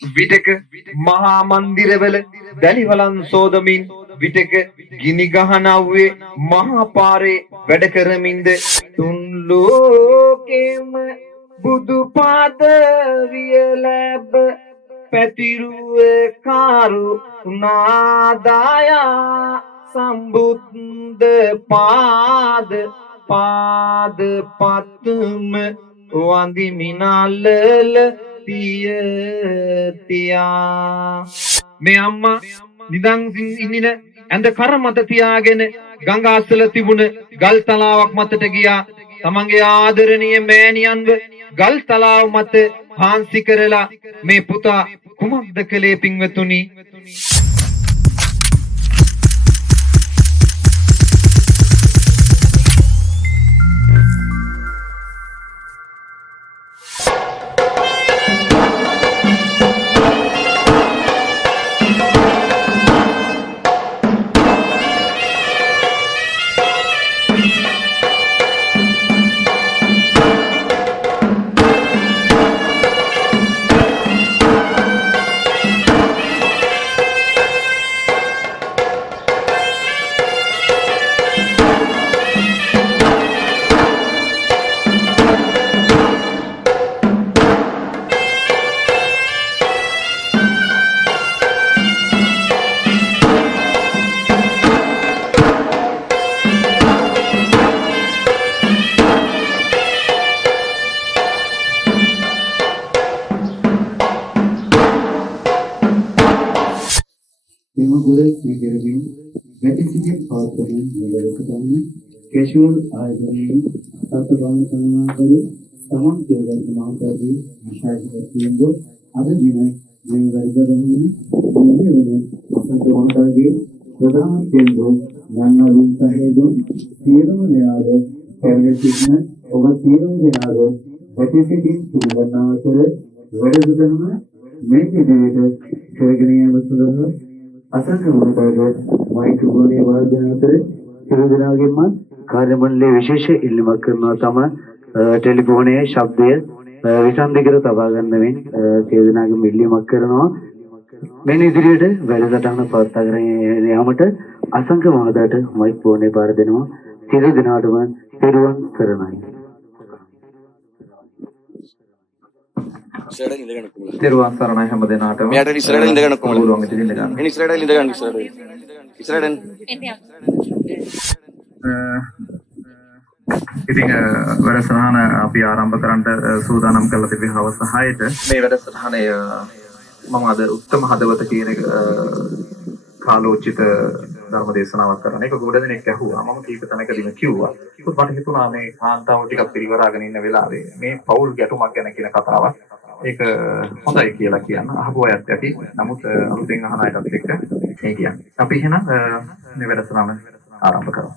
විටක මහා මන්දිරවල දැලිවලන් සෝදමින් විටක ගිනි ගහනව්වේ මහා පාරේ වැඩ කරමින්ද තුන් ලෝකෙම බුදු පාද වියලැබ පැතිරුව කරුණාදායා සම්බුද්ධ පාද පාද පත්ම වඳිමිනල්ලල තිය තියා මේ අම්මා නිදන් ඉන්න ඇඳ කර මත තියාගෙන ගඟ අසල තිබුණ ගල් තලාවක් මතට ගියා. තමන්ගේ ආදරණීය මෑණියන්ව ගල් තලාව මත හාන්සි කරලා මේ පුතා කුමක්ද කළේ පින්වතුනි? कैशुअल आयोजन तत्वबान करना करें तमाम केवल माता जी शायद करते हैं अभी दिन में गरिदा रहने में ये तत्वबान करें प्रधान केंद्र नाना रूपा है जो तीनों ने आगे कैमरे सीखना और तीनों ने आगे बच्चे से भी सुबह करे बड़े दुकान में मैं भी देते करने वस्तु असल में होता है माइक बोलने वाले जन करे शुरू दिनागे मां कार्यमंडले विशेष इल्लिमක් කරනවා තම ටෙලිෆෝනයේ ශබ්දය විසන්දිකර තබා ගන්නමින් තේදනාගේ ඉල්ලීමක් කරනවා මෙන්න ඉදිරියට වැඩසටහන පවත්වාගෙන යාමට අසංක මහතාට මයික් ෆෝනේ පාර දෙනවා සියලු දෙනාටම පෙරවන් කරනයි තෙරුවන් සරණයි හැම දෙනාටම මෙයාට ඉස්සරහට ඉඳගෙන කොහොමද පුළුවන් ඉතින් ඉඳ ගන්න එනි ඉස්සරහට ඉඳ ගන්න ඉස්සරහට ඉතින් වැඩසටහන අපි ආරම්භ කරන්න සූදානම් කරලා තිබෙන හවස 6ට මේ වැඩසටහනේ මම අද උත්තම හදවත කියන එක කාලෝචිත ධර්ම දේශනාවක් කරන එක ගොඩ දෙනෙක් ඇහුවා. මම කීප තැනකදීම කිව්වා. මට හිතුණා මේ කාන්තාව ටිකක් පිළිවරාගෙන ඉන්න වෙලාවේ මේ පෞල් ගැටුමක් ගැන කියන කතාවක් ඒක හොඳයි කියලා කියන්න අහපු අයත් ඇති. නමුත් අලුතෙන් අහන අයටත් එක්ක මේ කියන්නේ. අපි එහෙනම් මේ වැඩසටහන ආරම්භ කරමු.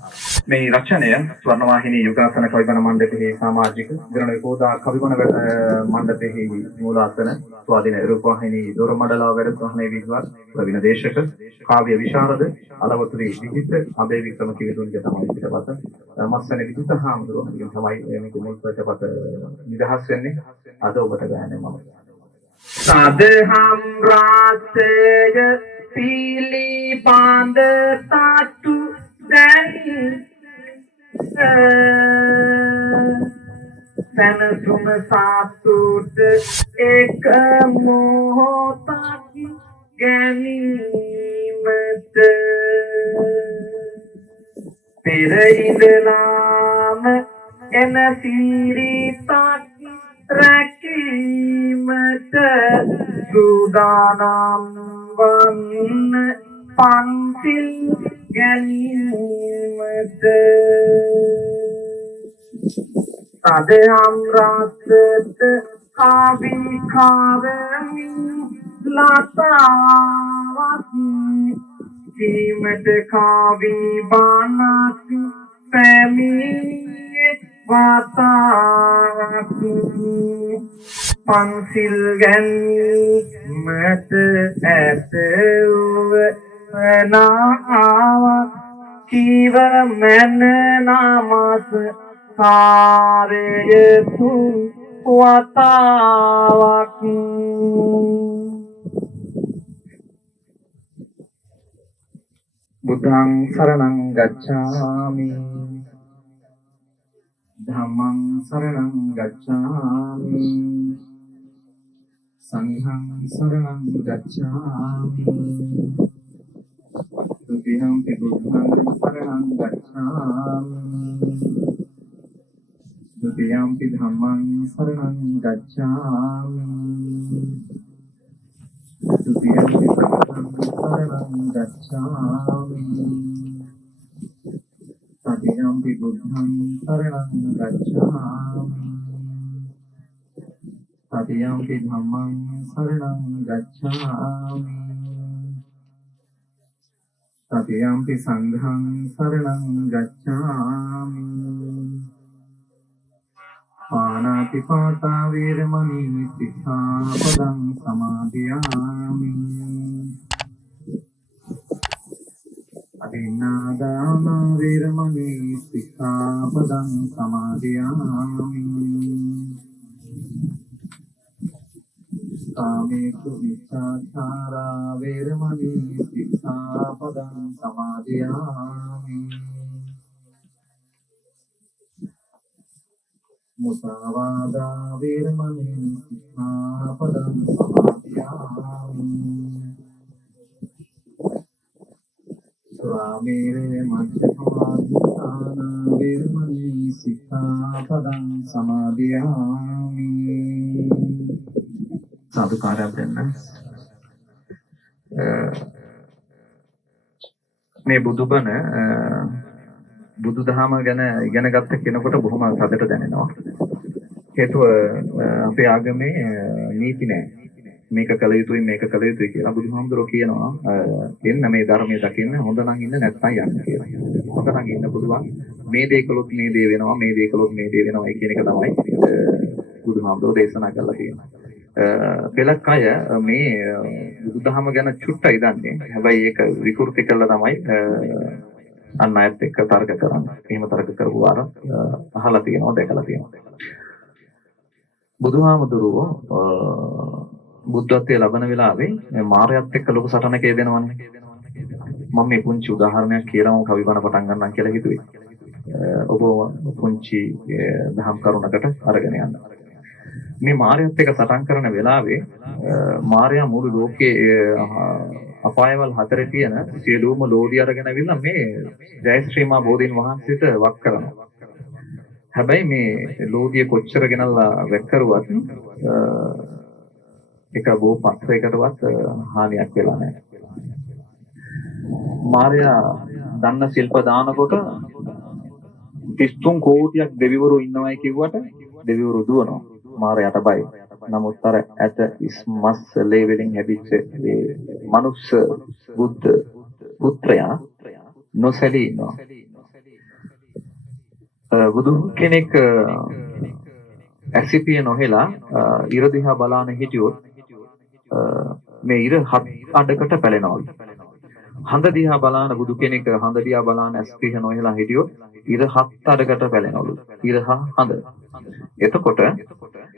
මේ රචනය ස්වර්ණවාහිනී යුගාසන කවිබන මණ්ඩපයේ සමාජික විරණවිකෝදා කවිබන මණ්ඩපයේ මූලාසන ස්වාධීන රූපවාහිනී දොරමඩලා වැඩසටහනේ විද්වත් ප්‍රවීණ දේශක කාව්‍ය විශාරද අලවතුරි විජිත අබේ වික්‍රම කිවිතුන්ගේ තමයි පිටපත මස්සන විජිත හාමුදුරුවන්ගෙන් තමයි මේක මුල් පිටපත නිදහස් වෙන්නේ අද ඔබට ගන්නේ මම සදහම් රාත්‍රය පීලි බාඳ තාතු සනසුම සාතුට එක මොහොතක් ගැනීමට පෙර ඉඳලාම එන සිරිතක් රැකීමට සූදානම් වන්න පන්සිල් ගැනීමට සදහම් රාත්‍රයට කාවි කාවමින් ලතාවක් ජීමට කාවි බානක් පැමිණියේ වාතාවක් පන්සිල් ගැනීමට ඇත නාවක් ජීව මන නාමස් සාරය තුන් වතාවක් බුද්ධං සරණං ගච්ඡාමි ධම්මං සරණං ගච්ඡාමි සංඝං සරණං ගච්ඡාමි තුතියම්පි බුද්ධං සරණං ගච්ඡාමි තුතියම්පි ධම්මං සරණං ගච්ඡාමි තුතියම්පි සංඝං සරණං ගච්ඡාමි තතියම්පි බුද්ධං සරණං ගච්ඡාමි තතියම්පි ධම්මං සරණං ගච්ඡාමි තතියම්පි සංඝං සරණං ගච්ඡාමි පාණාති පාතා වේරමණී සික්ඛාපදං සමාදියාමි අදින්නාදාන වේරමණී සික්ඛාපදං සමාදියාමි කාමේසු මිච්ඡාචාරා වේරමණී සික්ඛාපදං සමාදියාමි මුසාවාදා වේරමණී සික්ඛාපදං සමාදියාමි ස්වාමීරේ මච්ඡපමාදාන වේරමණී සික්ඛාපදං සමාදියාමි සාදුකාරයක් දෙන්න මේ බුදුබණ බුදුදහම ගැන ඉගෙන ගත්ත කෙනෙකුට බොහොම සතුට දැනෙනවා. හේතුව අපේ ආගමේ නීති නැහැ. මේක කළ යුතුයි මේක කළ යුතුයි කියලා බුදුහාමුදුරුවෝ කියනවා. එන්න මේ ධර්මයේ දකින්න හොඳ නම් ඉන්න නැත්නම් යන්න කියලා. හොඳ නම් ඉන්න පුළුවන්. මේ දේ කළොත් මේ දේ වෙනවා මේ දේ කළොත් මේ දේ වෙනවා කියන එක තමයි බුදුහාමුදුරුවෝ දේශනා කරලා තියෙන්නේ. පෙළක් අය මේ බුදුදහම ගැන චුට්ටයි දන්නේ. හැබැයි ඒක විකෘති කළා තමයි අන්න අයත් එක්ක තර්ක කරන්නේ. එහෙම තර්ක කරපු වාර අහලා තියෙනවා දැකලා තියෙනවා. බුදුහාමුදුරුවෝ බුද්ධත්වයේ ලබන වෙලාවේ මාර්යත් එක්ක ලොකු සටනක යෙදෙනවනේ. මම මේ පුංචි උදාහරණයක් කියලාම කවිබණ පටන් ගන්නම් කියලා හිතුවේ. ඔබ පුංචි දහම් කරුණකට අරගෙන යන්න. මේ මාර්යත් එක්ක සටන් කරන වෙලාවේ මාර්යා මුළු ලෝකයේ අපායවල හතරේ තියෙන සියලුම ලෝඩි අරගෙන අවිල්ලා මේ ජයශ්‍රීමා බෝධීන් වහන්සේට වක් කරනවා. හැබැයි මේ ලෝඩිය කොච්චර ගෙනල්ලා වැක් කරුවත් එක බෝපත්‍රයකටවත් හානියක් වෙලා නැහැ. මාර්යා දන්න ශිල්ප දානකොට 33 කෝටියක් දෙවිවරු ඉන්නවයි කිව්වට දෙවිවරු දුවනවා. මාර්යාට බයි. නමුත් අර ඇට ඉස්මස් ලේ වලින් හැදිච්ච මේ මනුස්ස බුද්ධ පුත්‍රයා නොසැලී ඉන්නවා. බුදු කෙනෙක් ඇසිපිය නොහෙලා ඉර දිහා බලාන හිටියොත් මේ ඉර හත් අඩකට පැලෙනවලු. හඳ දිහා බලාන බුදු කෙනෙක් හඳ දිහා බලාන ඇස්පිය නොහෙලා හිටියොත් ඉර හත් අඩකට පැලෙනවලු. ඉර හඳ. එතකොට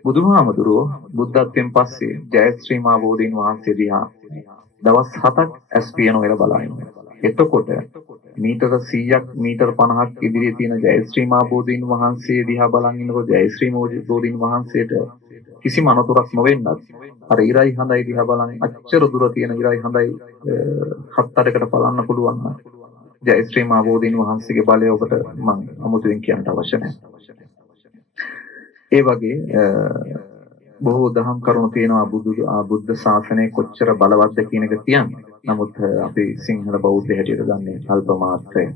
බුදුහාමුදුරුවෝ බුද්ධත්වයෙන් පස්සේ ජයශ්‍රී මා බෝධීන් වහන්සේ දිහා දවස් 7ක් ඇස්පිය නොහෙලා බලා ඉන්නවා. එතකොට මීටර 100ක් මීටර 50ක් ඉදිරියේ තියෙන ජයශ්‍රී මා බෝධීන් වහන්සේ දිහා බලන් ඉන්නකොට ජයශ්‍රී බෝධීන් වහන්සේට කිසිම අනතුරක් නොවෙන්නත් අර ඉරයි හඳයි දිහා බලන් අච්චර දුර තියෙන ඉරයි හඳයි හත් අඩකට බලන්න පුළුවන් නම් ජයශ්‍රී මා බෝධීන් වහන්සේගේ බලය ඔබට මම අමුතුවෙන් කියන්න අවශ්‍ය නැහැ. ඒ වගේ බොහෝ දහම් කරුණු තියෙනවා බුද්ධ ශාසනය කොච්චර බලවත්ද කියන එක කියන්නේ. නමුත් අපි සිංහල බෞද්ධ හැටියට දන්නේ අල්ප මාත්‍රය.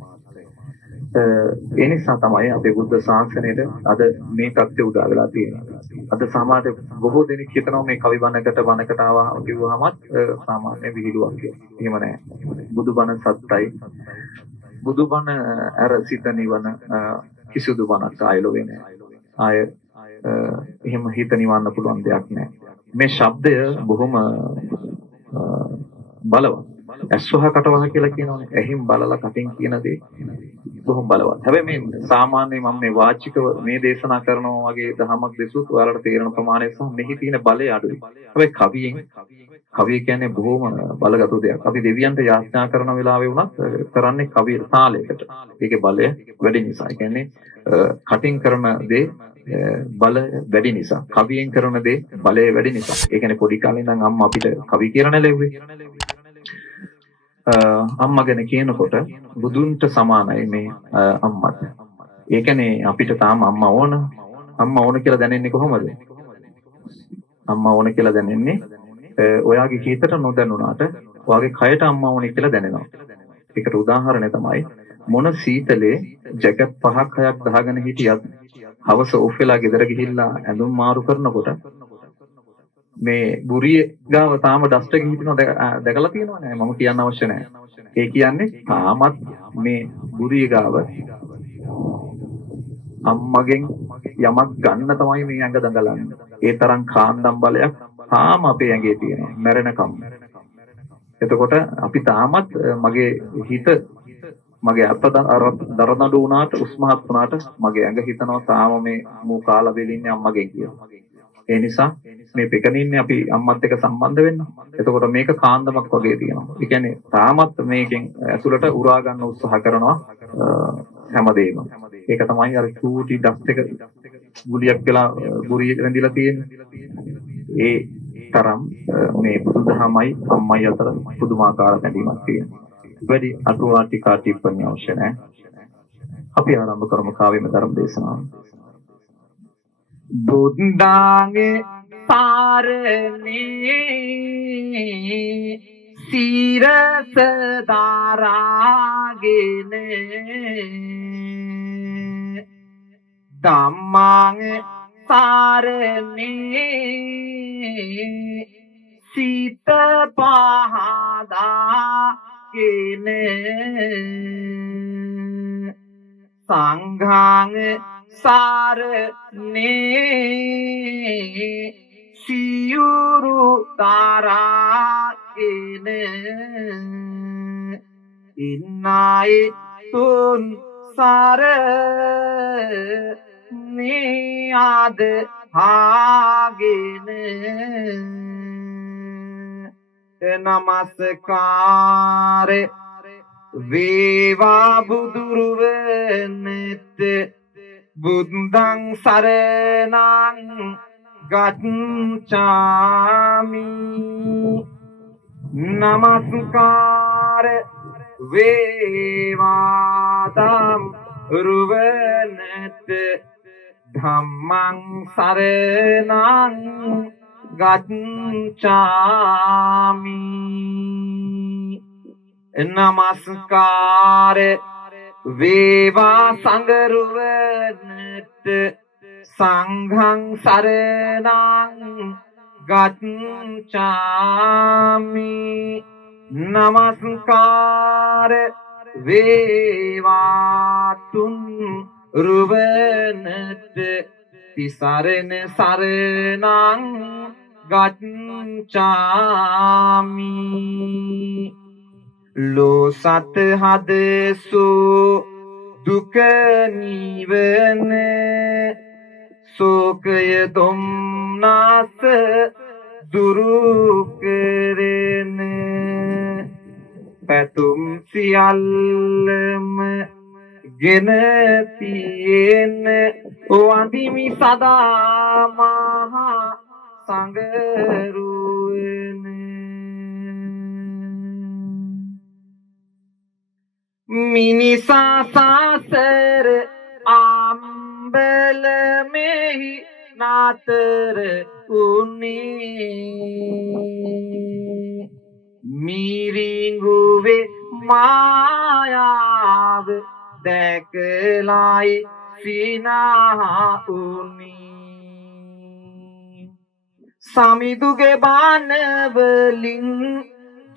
ඒ නිසා තමයි අපේ බුද්ධ ශාසනයට අද මේ தත්ත්වය උදා වෙලා තියෙන්නේ. අද සමාජ බොහෝ දෙනෙක් හිතනවා මේ කවි බණකට ආවා කිව්වහමත් සාමාන්‍ය විහිළුවක් කියලා. එහෙම නැහැ. බුදුබණ සත්‍යයි. බුදුබණ අර සිත නිවන කිසිදු බණක් ආයලෝ වෙන්නේ ආය එහෙම හිත නිවන්න පුළුවන් දෙයක් නැහැ. මේ ශබ්දය බොහොම බලවත්. ඇස්වහ කටවහ කියලා කියනවනේ. ඇහිම් බලලා කටින් කියන දේ බොහොම බලවත්. හැබැයි මේ සාමාන්‍ය මම මේ වාචිකව මේ දේශනා කරනවා වගේ දහමක් දෙසුත් ඔයාලට තේරෙන ප්‍රමාණය සහ මෙහි තියෙන බලය අඩුයි. හැබැයි කවියෙන් කවිය කියන්නේ බොහොම බලගත් දෙයක්. අපි දෙවියන්ට යාඥා කරන වෙලාවෙ වුණත් කරන්නේ කවිය තාලයකට. ඒකේ බලය වැඩි නිසා. ඒ කියන්නේ කටින් කරන දේ බල වැඩි නිසා. කවියෙන් කරන දේ බලය වැඩි නිසා. ඒ කියන්නේ පොඩි කාලේ ඉඳන් අම්මා අපිට කවි කියන ලැබුවේ. අම්මා ගැන කියනකොට බුදුන්ට සමානයි මේ අම්මත්. ඒ කියන්නේ අපිට තාම අම්මා ඕන. අම්මා ඕන කියලා දැනෙන්නේ කොහොමද? අම්මා ඕන කියලා දැනෙන්නේ ඔයාගේ හිතට නොදැනුණාට ඔයාගේ කයට අම්මා ඕනේ කියලා දැනෙනවා. ඒකට උදාහරණය තමයි මොන සීතලේ ජැකට් 5ක් 6ක් දාගෙන හිටියත් හවස ඔෆ් වෙලා ගෙදර ගිහිල්ලා ඇඳුම් මාරු කරනකොට මේ බුරිය ගාව තාම ඩස්ට් එක හිටිනවා දැකලා තියෙනව නෑ මම කියන්න අවශ්‍ය නෑ. ඒ කියන්නේ තාමත් මේ බුරිය ගාව අම්මගෙන් යමක් ගන්න තමයි මේ ඇඟ දඟලන්නේ. ඒ තරම් කාන්දම් බලයක් තාම අපේ ඇඟේ තියෙනවා මැරෙනකම්. එතකොට අපි තාමත් මගේ හිත මගේ අත දරදඬු වුණාට උස්මහත් වුණාට මගේ ඇඟ හිතනවා තාම මේ මූ කාලා වෙලින්නේ අම්මගෙන් කියලා. ඒ නිසා මේ පෙකනින්නේ අපි අම්මත් එක්ක සම්බන්ධ වෙන්න. එතකොට මේක කාන්දමක් වගේ තියෙනවා. ඒ කියන්නේ තාමත් මේකෙන් ඇතුළට උරා ගන්න උත්සාහ කරනවා හැමදේම. ඒක තමයි අර චූටි ඩස්ට් එක ගුලියක් වෙලා ගුරිය රැඳිලා තියෙන්නේ. ඒ තරම් මේ බුදුදහමයි අම්මයි අතර පුදුමාකාර බැඳීමක් තියෙනවා. වැඩි අටුවා ටිකා ටිප්පණි අවශ්‍ය නැහැ. අපි ආරම්භ කරමු කාව්‍යමය ධර්ම දේශනාව. බුද්ධාගේ පාරණේ සිරස දාරාගෙන ධම්මාගේ පාරණේ සිත පහදාගෙන සංඝාගේ සාරනේ සියුරු තරාගෙන ඉන්නයි තුන් සරනේ ආද ආගෙන නමස්කාර වේවා බුදුරුවනට බුද්ධං සරණං ගච්ඡාමි නමස්කාර වේවා ධම්රුවනට ධම්මං සරණං ගච්ඡාමි නමස්කාර වේවා සංඝරුවනට සංඝං සරණං ගච්ඡාමි නමස්කාර වේවා තුන් රුවනට තිසරණ සරණං ගච්ඡාමි ලෝ සත හදසු දුක නිවන සෝකය දුම්නස දුරු කරන පැතුම් සියල්ලම ගෙන තියෙන වඳිමි සදා මහා සංගරුවන මිනිසා සාසර අම්බලමෙහි නාතර උනේ මිරිඟුවේ මායාව දැකලායි සිනා උනේ සමිදුගේ බානවලින්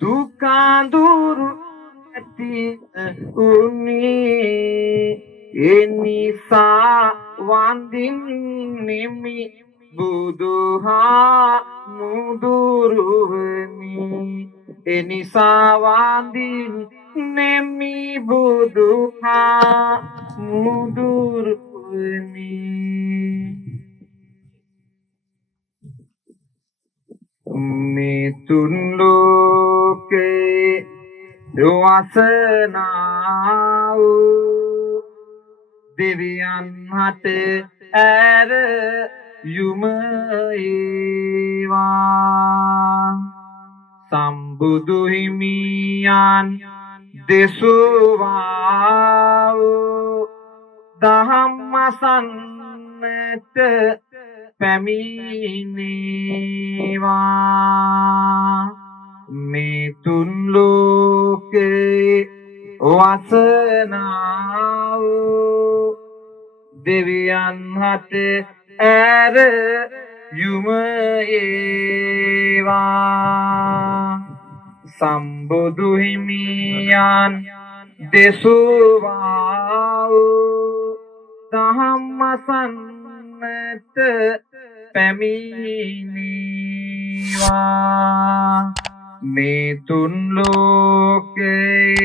දුකාඳුරු උනේ එනිසා වන්දින්නෙමි බුදුහා මුදුරුවනි එනිසා වන්දින්නෙමි බුදුහා මුදුරුවනි මේ තුන් ලෝකේ වසනා වූ දෙවියන් හට ඇර යුම ඒවා සම්බුදු හිමියන් දෙසුවා වූ දහම්මසන්නට පැමිණේවා මේ තුන් ලෝකේ වසනා වූ දෙවියන් හට ඇර යුම ඒවා සම්බුදු හිමියන් දෙසුවා වූ දහම්මසන්නට පැමිණේවා මේ තුන් ලෝකේ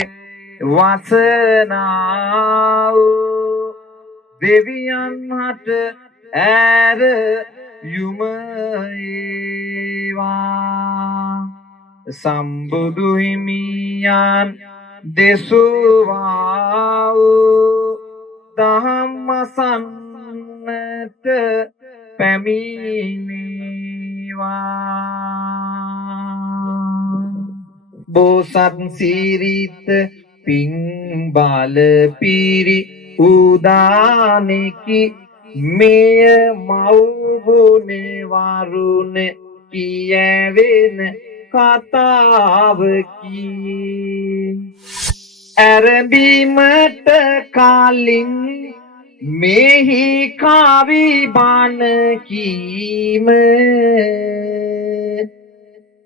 වසනා වූ දෙවියන් හට ඇර යුම ඒවා සම්බුදු හිමියන් දෙසුවා වූ දහම්මසන්නට පැමිණේවා බෝසත් සිරිත පිං බාල පිරි උදානෙකි මෙය මව්ගුණේ වරුණ කියවෙන කතාවකි ඇරඹීමට කලින් මෙහි කවි බණ කීම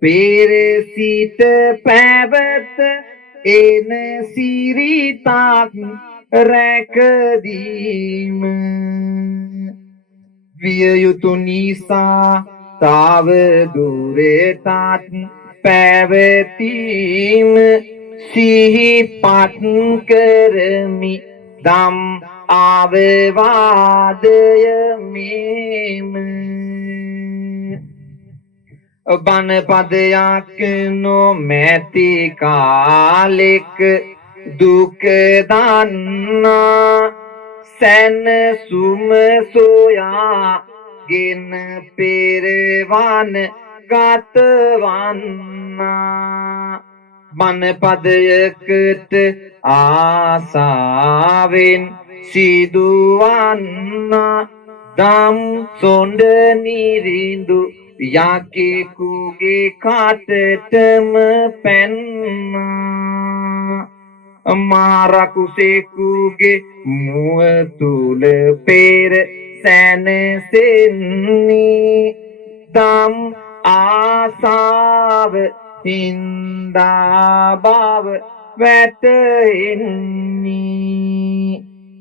පෙර සිට පැවත එන සිරිතක් රැකදීම විය යුතු නිසා තව දුරටත් පැවතීම සිහිපත් කරමි දම් අවවාදය මෙම බණ පදයක් නොමැති කාලෙක දුක දන්නා සැනසුම සොයාගෙන පෙරවන ගතවන්නා බණ පදයකට ආසාවෙන් සිදුවන්නා දම් සොඬ නිරිඳු යකෙකුගේ කටටම පැන්නා මාරකුසෙකුගේ මුව තුල පෙර සැනසෙන්නේ දම් ආසාව හින්දා බව වැටෙන්නේ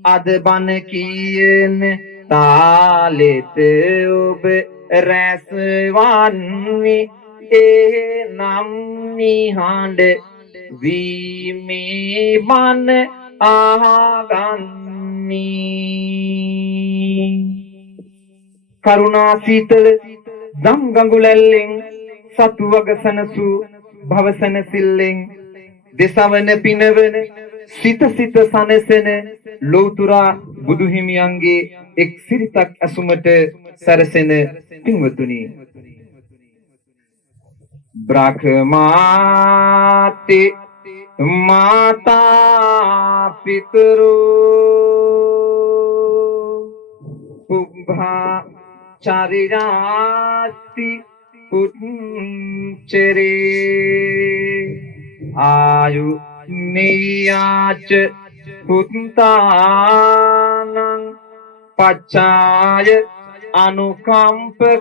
අද බණ කියන තාලෙත ඔබ රැස්වන්නේ එනම් නිහඬ වීමේ බණ අහගන්නේ කරුණා සීතල දම් ගඟුලැල්ලෙන් සතු වගසනසු භවසන සිල්ලෙන් දෙසවන පිනවන සිත සිත සනසන ලෝතුරා බුදු හිමියන්ගේ එක් සිරිතක් ඇසුමට සැරසෙන පින්වතුනි බ්‍රහ්මාති මාතා පිතරෝ පුබ්භා චරිරාති පුච්චරේ ආයු නියාච පුත්තානං පච්චාය අනුකම්පකාති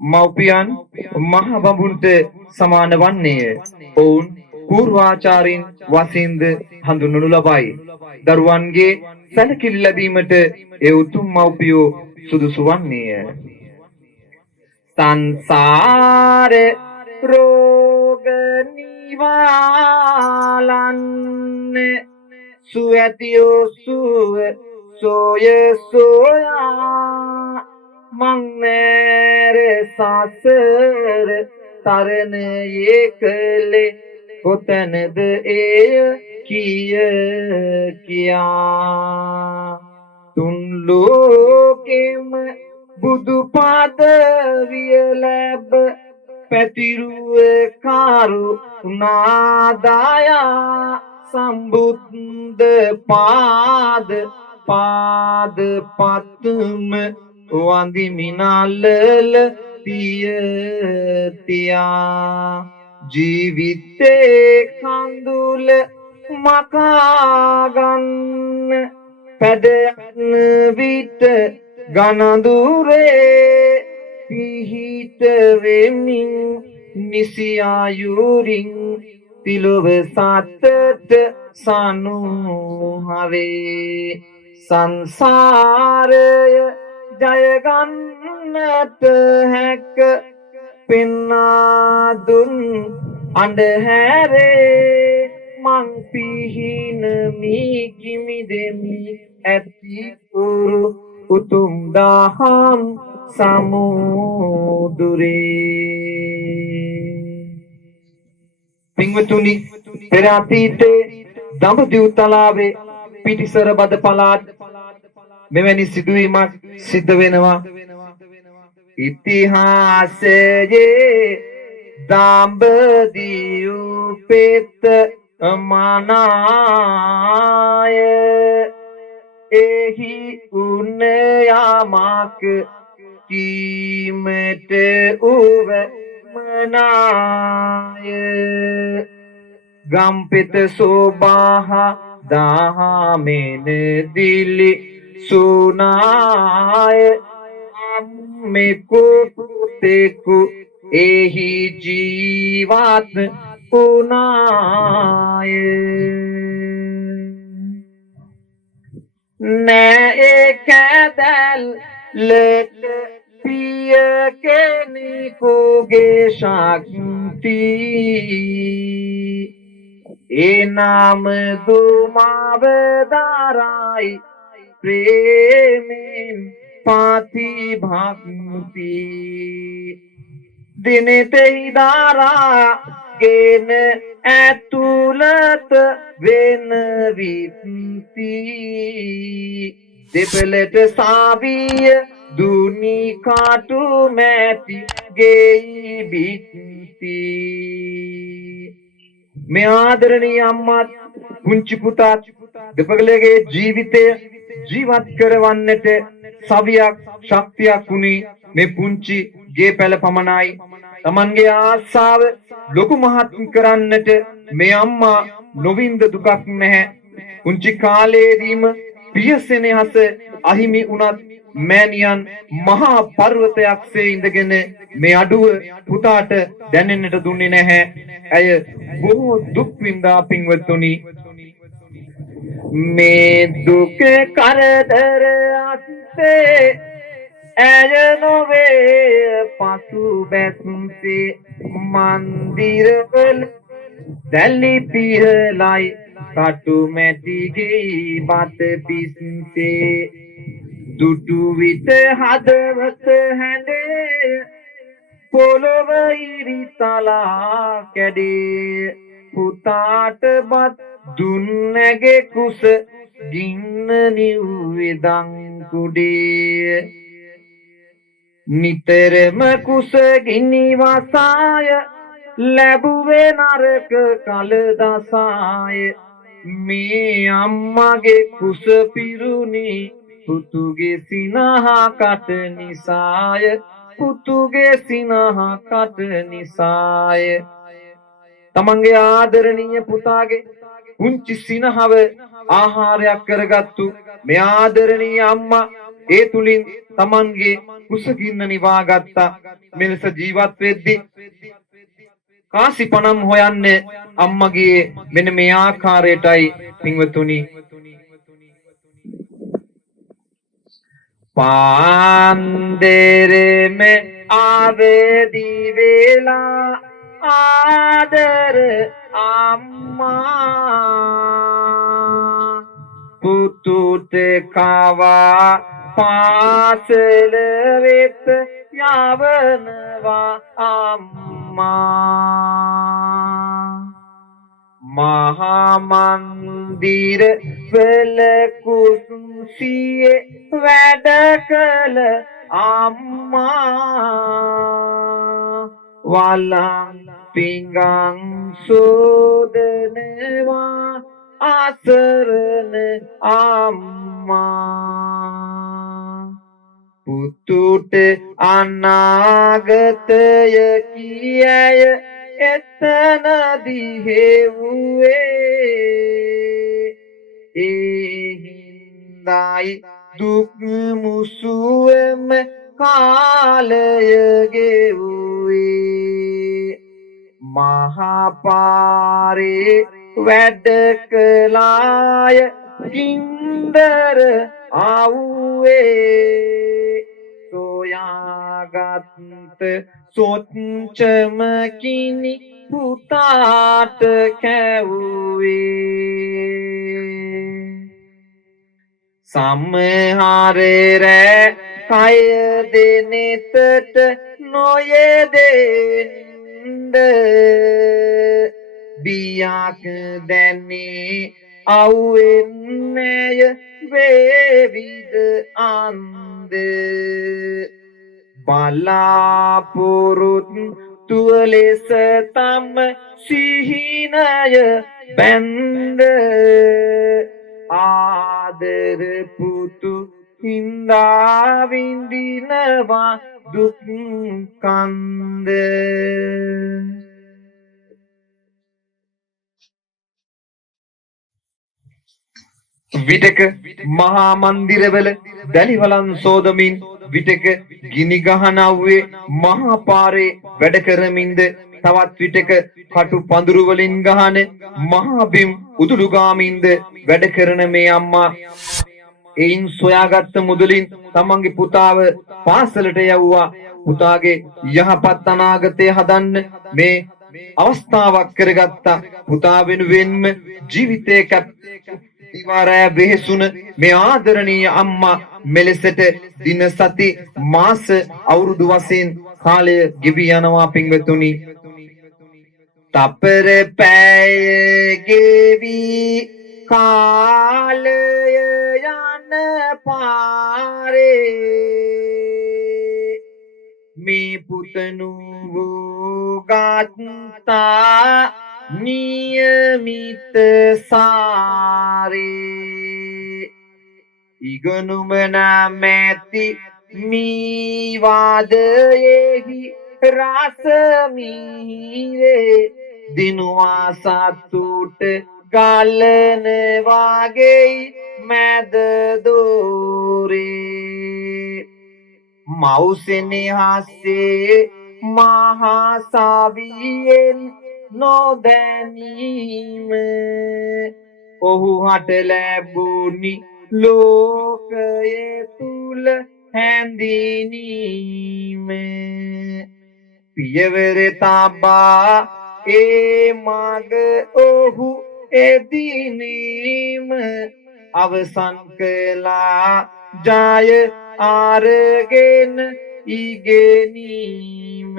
මව්පියන් මහ බඹුන්ට සමාන වන්නේය. ඔවුන් පූර්වාචාරින් වශයෙන්ද හඳුන්වනු ලබයි. දරුවන්ගේ සැලකිලි ලැබීමට ඒ උතුම් මව්පියෝ සුදුසු වන්නේය. සංසාර රෝග නිවාලන්න සුවැතියෝ සුව soye soya mangnere sasar tarne yekle kotanad ey kiya kiya tun lokem budu padaviya lab පැතිරුව කරුණාදායා සම්බුද්ධ පාද පාද පත්ම වඳිමිනල්ලල තිය තියා ජීවිතේ කඳුල මකාගන්න පැදයන් විට ගනදුරේ පිහිට වෙමින් නිසියායුරින් තිලොව සතට සනුහවේ සංසාරය ජයගන්නට හැක පෙන්නා දුන් අඳුරේ මං පිහිනමි කිමිදෙමි ඇති උරු උතුම් දහම් සමුදුරේ පින්වතුනි පෙර අතීතයේ දඹදිව් තලාවේ පිටිසර බද පළාත් මෙවැනි සිදුවීමක් සිද්ධ වෙනවා ඉතිහාසයේ දඹදිව් පෙත මනාය එහි උන්නයාමක් කීමට උව මනාය ගම්පෙත සෝබාහ දහමෙන දිලි සුනාය අම්මෙකු පුතෙකු එහි ජීවත් උනාය නෑ කැදල් ලෙට පිය කෙනෙකුගේ ශක්ති ඒ නාම දුමාව දරයි ප්‍රේමෙන් පාති භක්ති දිනෙතෙහි දරාගෙන ඇතුළත වෙන විත්ති දෙපළට සාවිය දුනි කාටු මැටි ගෙයි බිත්ති මේ ආදරණීය අම්මත් පුංචි පුතාත් දෙපළගේ ජීවිතය ජීවත් කරවන්නට සවියක් ශක්තියක් වුණේ මේ පුංචි ගේ පැල පමණයි තමන්ගේ ආසාව ලොකු මහත් කරන්නට මේ අම්මා නොවින්ද දුකක් නැහැ පුංචි කාලයේදීම පියසෙනෙහස අහිමි වුණත් මෑණියන් මහා පර්වතයක්සේ ඉඳගෙන මේ අඩුව පුතාට දැනෙන්නට දුන්නේ නැහැ ඇය බොහෝ දුක් විඳා පින්වත්තුනි මේ දුක කරදර අස්සේ ඇය නොවේ පසු බැස්සේ මන්දිරවල දැලි පිහලයි කටු මැටිගේ බත පිස්සේ දුටු විට හදවත හැඬේ පොළොව ඉරිතලා කැඩේ පුතාට බත් දුන්නගේ කුස ගින්න නිව්වේ දන් කුඩේ නිතරම කුස ගිනි වසාය ලැබුවේ නරක කල දසාය මේ අම්මගේ කුස පිරුණි පුතුගේ සිනහා කට නිසාය පුතුගේ සිනහා කට නිසාය තමන්ගේ ආදරණීය පුතාගේ පුංචි සිනහව ආහාරයක් කරගත්තු මේ ආදරණීය අම්මා ඒ තුලින් තමන්ගේ කුසගින්න නිවාගත්තා මෙලෙස ජීවත් වෙද්දී කාසි පණම් හොයන්නේ අම්මගේ මෙන්න මේ ආකාරයටයි පින්වතුනි पांदेरे में आवे दीवेला आदर अम्मा पुत පුතුට කවා පාසල වෙත යවනවා අම්මා මහා මන්දිර වල කුස්සියේ වැඩ කළ අම්මා වලං පිඟන් සෝදනවා අසරණ අම්මා පුතුට අනාගතය කියය එතනදී හෙව්වේ ඒ හින්දායි දුක් මුසුවම කාලය ගෙව්වේ මහා පාරේ වැඩ කළාය කින්දර ආව්වේ සොයාගත් සොච්චම කිනි පුතාට කැව්වේ සමහර රෑ කය දෙනෙතට නොයෙදෙන්න බියක් දැනේ අවුෙන්නය වේවිද අන්ද බලාපොරොත්තුව ලෙස තම සිහිනය බැන්ද ආදර පුතු හින්දා විඳිනවා දුක් කන්ද විටක මහා මන්දිරවල දැලිවලන් සෝදමින් විටක ගිනි ගහනව්වේ මහා පාරේ වැඩ කරමින්ද තවත් විටක කටු පඳුරු වලින් ගහන මහා බිම් උදුළු ගාමින්ද වැඩ කරන මේ අම්මා එයින් සොයාගත්ත මුදලින් තමන්ගේ පුතාව පාසලට යවුවා පුතාගේ යහපත් අනාගතය හදන්න මේ අවස්ථාවක් කරගත්තා පුතා වෙනුවෙන්ම ජීවිතේ ඉවරය වෙහසුන මේ ආදරණීය අම්මා මෙලෙසට දින සති මාස අවුරුදු වශයෙන් කාලය ගෙවි යනවා පින්වතුනි තපර පැය ගෙවි කාලය යන පාරේ මේ පුතනු ගත්තා නියමිත සාරේ ඉගනුම නැමැති මීවාදයෙහි රසමීරේ දිනුවා සතුට ගලන වගේ මැද දෝරේ මවුසෙනේ හස්සේ මහා සවියෙන් නොදැනීම ඔහු හට ලැබුණි ලෝකයේ තුල හැඳිනීම පියවර තබා ඒ මග ඔහු එදිනීම අවසන් කළා ජය අරගෙන ඉගෙනීම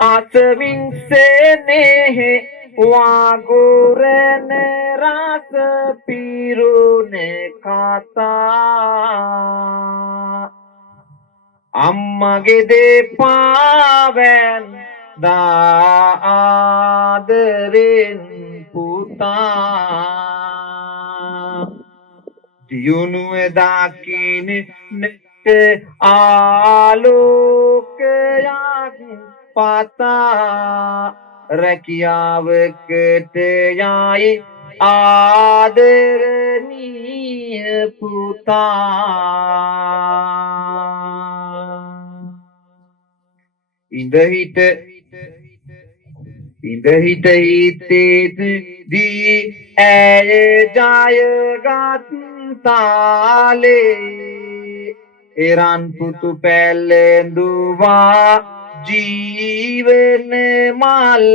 ආතවින් සෙනෙහි වාගුරන රස පිරුණ කතා අම්මගේ දෙපාවෙන් ආදරෙන් පුතා දියුණුව දකින්න නෙත ආලෝකයක් පතා රැකියාවකට යයි ආදරණීය පුතා ඉඳ හිට හිතේදී ඇය ජයගත් තාලේ එරන් පුතු පැලඳුවා ජීවන මල්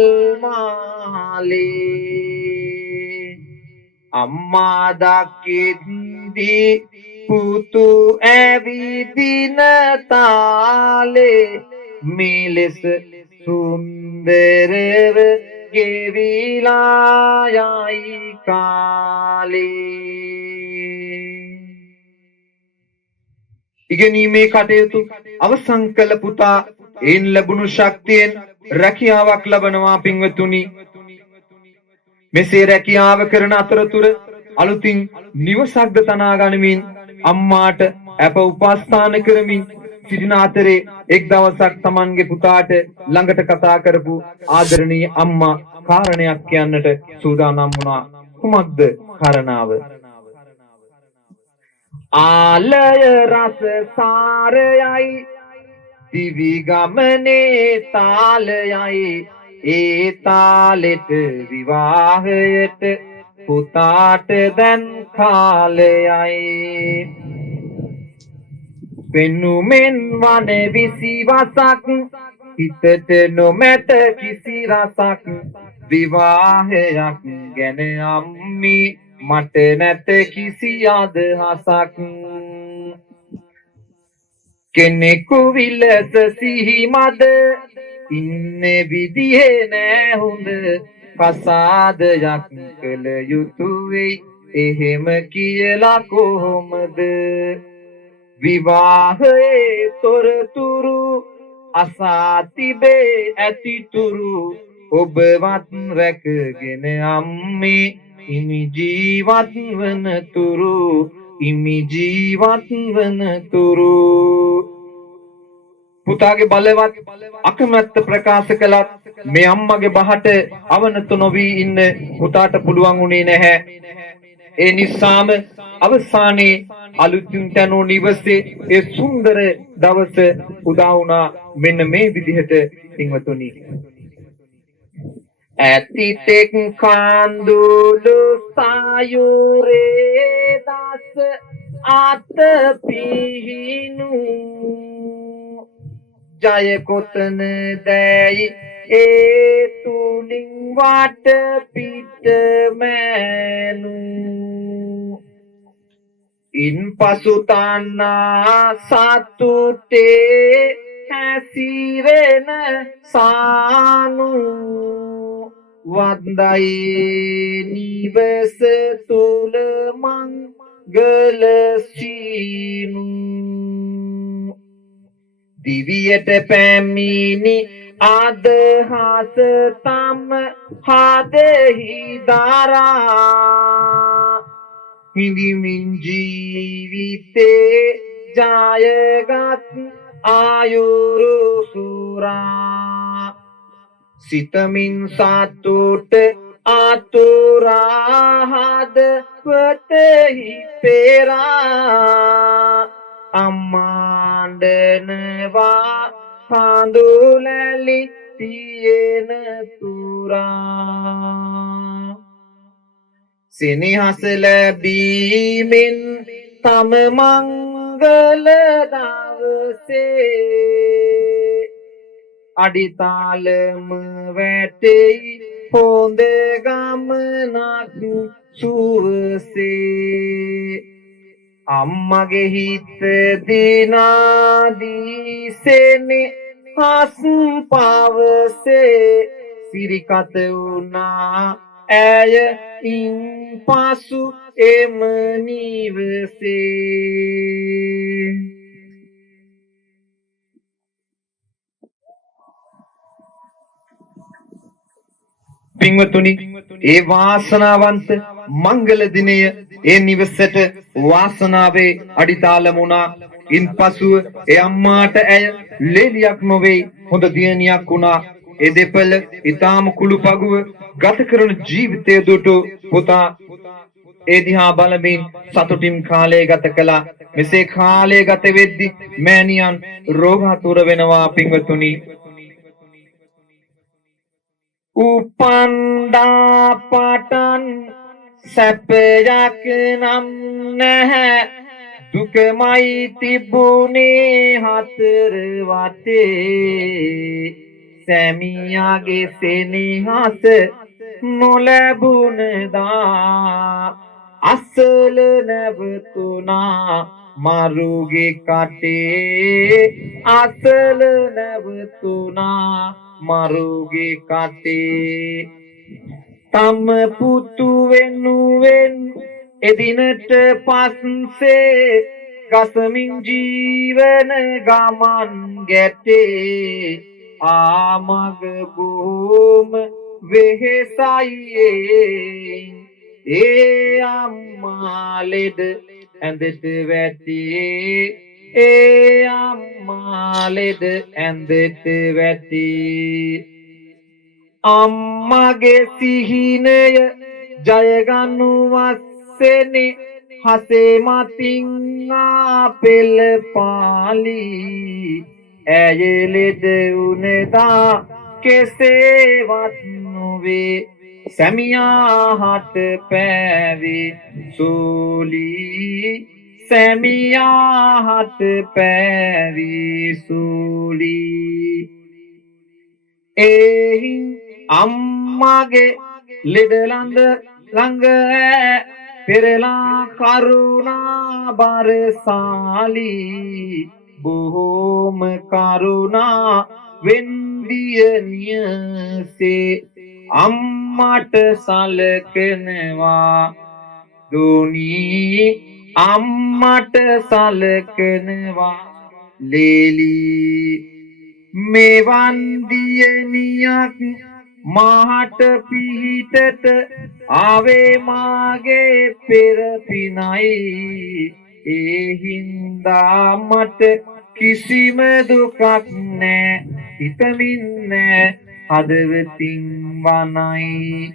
අම්මා දකිද්දී පුතු ඇවිදින තාලේ මිලෙස සුන්දරව ගෙවිලා යයි කාලේ. ඉගෙනීමේ කටයුතු අවසන් කළ පුතා එයින් ලැබුණු ශක්තියෙන් රැකියාවක් ලබනවා පින්වතුනි. මෙසේ රැකියාව කරන අතරතුර අලුතින් නිවසක්ද තනා ගනිමින් අම්මාට අප උපස්ථාන කරමින් සිටින අතරේ එක් දවසක් Tamanගේ පුතාට ළඟට කතා කරපු ආදරණීය අම්මා කාරණයක් කියන්නට සූදානම් වුණා. කුමක්ද කාරණාව? ආලය රස සාරයයි දිවි ගමනේ තාලයයි ඒ තාලෙට විවාහයට පුතාට දැන් කාලයයි. පෙනුමෙන් වන විසිවසක් හිතට නොමැත කිසි රසක් විවාහයක් ගැන අම්මි මට නැත කිසි අදහසක්. කෙනෙකු විලස සිහි මද ඉන්නේ විදිහේ නෑ හොඳ කසාදයක් කළ යුතු වෙයි එහෙම කියලා කොහොමද? විවාහයේ තොරතුරු අසා තිබේ ඇතිතුරු ඔබවත් රැකගෙන අම්මේ ඉමි ජීවත් වන තුරු ඉමි ජීවත් වන තුරු. පුතාගේ බලවත් අකමැත්ත ප්‍රකාශ කළත් මේ අම්මගේ බහට අවනත නොවී ඉන්න පුතාට පුළුවන් වුණේ නැහැ. ඒ නිසාම අවසානයේ අලුතින් තනෝ නිවසේ ඒ සුන්දර දවස උදා වුණා මෙන්න මේ විදිහට පින්වතුනි. ඇතිතෙක් කාන්දුලු සායුරේ දස අත පිහිනු ජය කොතන දැයි ඒ තුලින් වට පිට මෑනු ඉන් පසු තන්නා සතුටේ හැසිරෙන සානු වන්දයි නිවස තුල මංගල සීනු දිවියට පැමිණි අදහස තම හදෙහි දරා හිඳිමින් ජීවිතේ ජයගත් ආයුරු සුරා සිතමින් සතුට ආතුරා හදවතෙහි පෙරා අම්මාඬනවා හඳුලැලි තියෙන තුරා සෙනෙහස ලැබීමෙන් තම මංගල දවසේ අඩිතාලම වැටෙයි හොඳ ගමනක් සුවසේ අම්මගේ හිත දිනාදීසෙනේ හස් පවසේ සිරිකත වුණා ඇය ඉන් පසු එම නිවසේ. පින්වතුනි ඒ වාසනාවන්ත මංගල දිනය ඒ නිවසට වාසනාවේ අඩිතාලම වුණා. ඉන්පසුව ඒ අම්මාට ඇය ලේලියක් නොවේ හොඳ දියණියක් වුණා. ඒ දෙපළ ඊටාම කුළුපගුව ගත කරන ජීවිතය දුටු පුතා ඒ දිහා බලමින් සතුටින් කාලය ගත කළා. මෙසේ කාලය ගත වෙද්දි මෑණියන් රෝගාතුර වෙනවා පින්වතුනි. උපන්දා පටන් සැපයක් නම් නැහැ දුකමයි තිබුණේ හතර වටේ සැමියාගේ සෙනෙහස නොලැබුණදා අසල නැවතුණා මරුගේ කටේ අසල නැවතුණා මරුගේ කටේ තම පුතු වෙනුවෙන් එදිනට පස්සේ ගසමින් ජීවන ගමන් ගැටේ ආමග බොහොම වෙහෙසයි ඒ අම්මා ලෙඩ ඇඳට වැටේ ඒ අම්මා ලෙඩ ඇඳට වැටේ අම්මගේ සිහිනය ජයගනු වස්සෙනේ හසේ මතින් ආපෙළ පාලි ඇය ලෙඩ උනදා කෙසේවත් නොවේ සැමියාහට පෑවේ සූලි සැමියාහට පෑවේ සූලි එහින් අම්මගේ ලෙඩ ළඟ පෙරලා කරුණා බරසාලි බොහෝම කරුණා වෙන්දියනියසේ අම්මට සලකනවා දුනී අම්මට සලකනවා ලේලි මෙවන් දියණියක් මාහට පිහිටට ආවේ මාගේ පෙර පිනයි ඒ හින්දා මට කිසිම දුකක් නෑ හිතමින් නෑ හදවතින් වනයි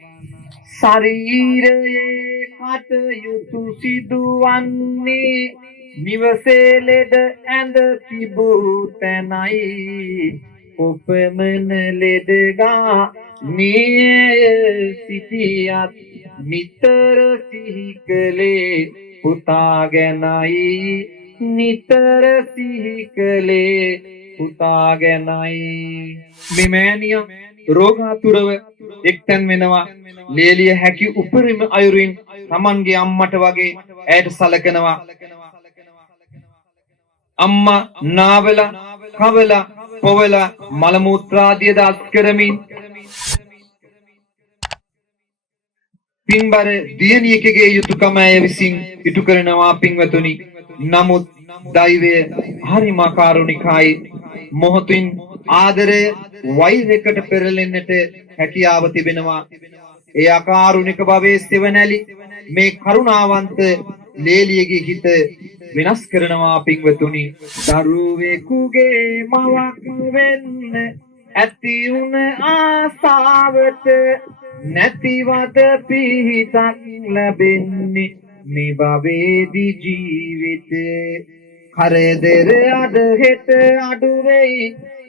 ශරීරයේ කටයුතු සිදුවන්නේ නිවසේ ලෙඩ ඇඳ තිබූ තැනයි උපමන ලෙඩගා නිය සිටියත් නිතර සිහි කළේ පුතා ගැනයි නිතර සිහි කළේ පුතා ගැනයි මෙමෑණිය රෝගාතුරව එක්තැන් වෙනවා ලේලිය හැකි උපරිම අයුරින් Tamanගේ අම්මට වගේ ඇයට සලකනවා අම්මා නාවලා කවලා පොවලා මල මූත්‍රාදිය දාස් කරමින් පින්බර දියණියකගේ යුතුයකම ඇය විසින් ඉටු කරනවා පින්වතුනි නමුත් දෛවය හරිම කාරුණිකයි මොහොතින් ආදරය වෛරයකට පෙරලෙන්නට හැකියාව තිබෙනවා ඒ අකාරුණික භවයේ සෙවණැලි මේ කරුණාවන්ත ලේලියගේ හිත විනාශ කරනවා පින්වතුනි දරුවෙකුගේ මවක් වෙන්න ඇති උන ආසාවට නැතිවද පිහිටක් ලැබෙන්නේ මේ භවයේදී ජීවිතේ කරදර අද හෙට අඩු වෙයි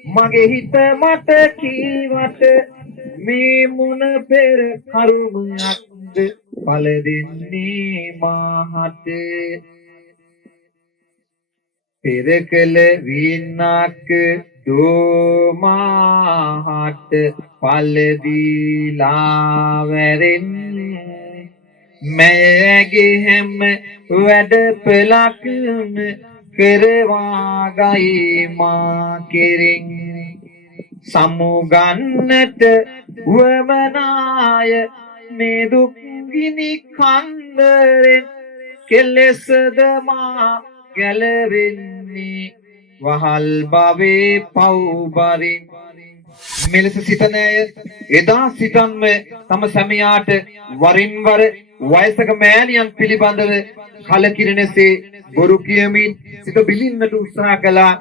මගේ හිත මට කීවට මේ මොන පෙර කරුණයක්ද පළ දෙන්නේ මාහට පෙරකල වින්නක් දෝමාහට පළ දීලා වැරෙන් මෑගේ හැම වැඩ පළක්ම කරවා ගයි මා කෙරෙන් සමුගන්නට වමනාය මේ දුක් ගිනි කන්දරෙන් කෙලෙසද මා ගැලවෙන්නේ වහල් භවේ පව්බරින් මෙලෙස සිතන අය එදා සිටන්ම තම සැමියාට වරින් වර වයසක මෑණියන් පිළිබඳව කලකිරෙනසේ බොරු කියමින් සිත බිලින්නට උත්සාහ කළා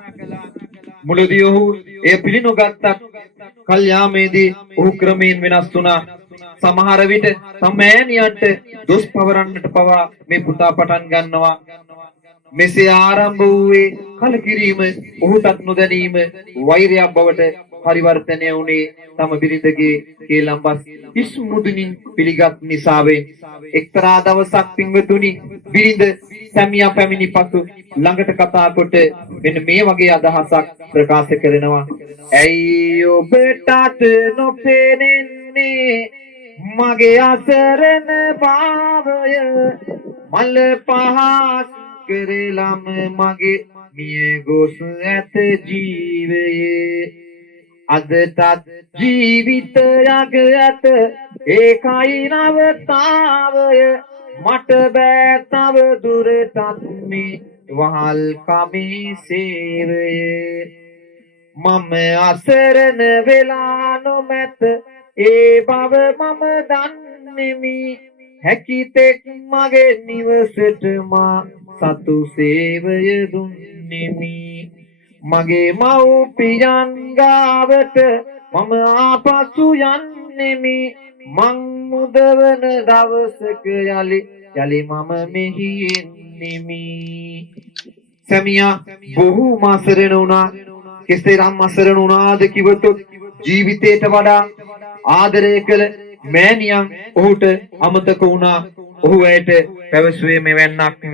මුලදී ඔහු එය පිළිනොගත්තත් කල්යාමේදී ඔහු ක්‍රමයෙන් වෙනස් වුණා සමහර විට තම මෑණියන්ට දොස් පවරන්නට පවා මේ පුතා පටන් ගන්නවා මෙසේ ආරම්භ වූයේ කලකිරීම ඔහුටත් නොදැනීම වෛරයක් බවට පරිවර්තනය වුණේ තම බිරිඳගේ කේලම්බස් හිස් මුදුනින් පිළිගත් නිසාවෙන් එක්තරා දවසක් පින්වතුනි බිරිඳ සැමියා පැමිණි පසු ළඟට කතා කොට මෙන්න මේ වගේ අදහසක් ප්‍රකාශ කරනවා ඇයි ඔබටත් නොපෙනෙන්නේ මගේ අසරණ භාවය මල පහස් කරලම මගේ මිය ගොස් ඇත ජීවයේ අදටත් ජීවිතයක් ඇත ඒකයි නවතාවය මට බෑ තව දුරටත් මේ වහල් කමේ සේවය මම අසරණ වෙලා නොමැත ඒ බව මම දන්නෙමි හැකිතෙක් මගේ නිවසට මා සතු සේවය දුන්නෙමි මගේ මව්පියන් ගාවට මම ආපසු යන්නෙමි මං මුදවන දවසක යලි මම මෙහි එන්නෙමි සැමියා බොහෝම අසරණ වුණා කෙසේනම් අසරණ වුණාද කිව්වොත් ජීවිතයට වඩා ආදරය කළ මෑණියන් ඔහුට අමතක වුණා ඔහු ඇයට පැවසුවේ මෙවැන්නක්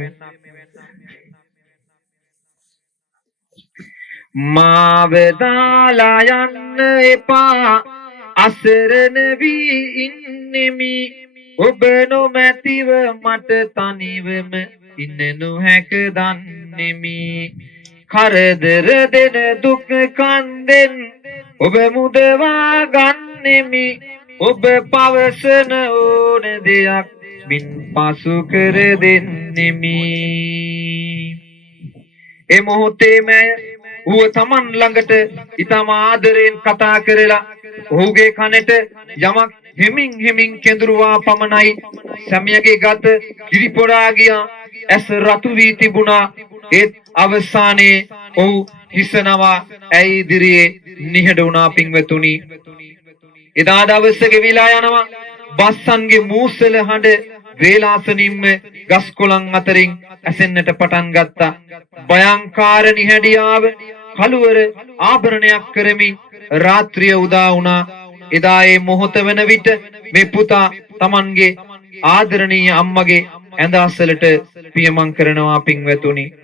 මාව දාලා යන්න එපා අසරණ වී ඉන්නෙමි ඔබ නොමැතිව මට තනිවම ඉන්න නොහැක දන්නෙමි කරදර දෙන දුක් කන්දෙන් ඔබ මුදවා ගන්නෙමි ඔබ පවසන ඕන දෙයක් මින් පසු කර දෙන්නෙමි ඒ මොහොතේ මෑ ඌව තමන් ළඟට ඊටම ආදරෙන් කතා කරලා ඔහුගේ කනට යමක් හෙමින් කෙඳුරුවා පමණයි සැමියාගේ ගත කිරිපොරා ගියා ඇස් රතු වී තිබුණා ඒත් අවසානයේ ඔහු හිසනවා ඇයි ඉදිරියේ නිහඬ වුණා පින්වතුනි එදා දවසේ ගෙවිලා යනවා බස්සන්ගේ මූසල හඬ වේලාසනින්ම ගස් කොළන් අතරින් ඇසෙන්නට පටන් ගත්තා භයංකාර නිහඬියාව කළුවර ආභරණයක් කරමින් රාත්‍රිය උදා වුණා එදා ඒ මොහොත වෙන විට මේ පුතා Tamanගේ ආදරණීය අම්මගේ ඇඳ අසලට පියමන් කරනවා පින්වතුනි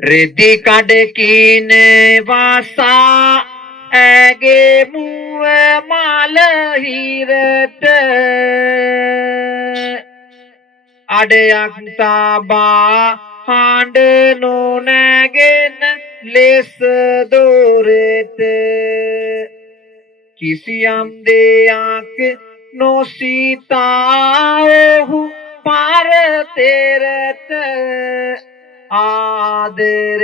රෙදි කඩකින වාසා ඇගේ මුව මල හිරට අඩයක් තබා හඬ නොනැගෙන ලෙස දොරට කිසියම් දෙයක් නොසිතා ඔහු පරතරට ආදර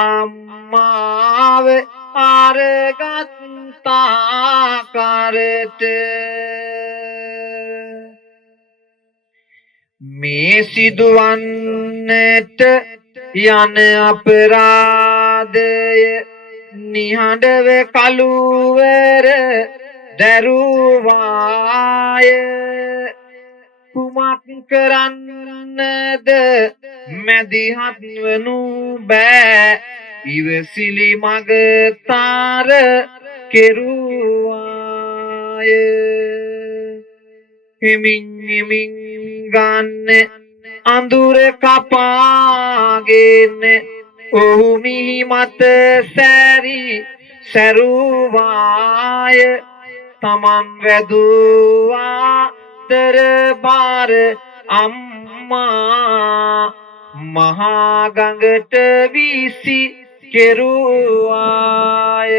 අම්මාව අරගත්තා කරට මේ සිදුවන්නට යන අපරාධය නිහඬව කළුවර දරුවාය කුමක් කරන්නද මැදිහත් වනු බෑ ඉවසිලි මග තාර කෙරුවාය හිමින් ගන්න අඳුර කපාගෙන ඔහු මිහි මත සැරුවාය තමන් වැදුවා දරබාර අම්මා මහා ගඟට වීසි කෙරුවාය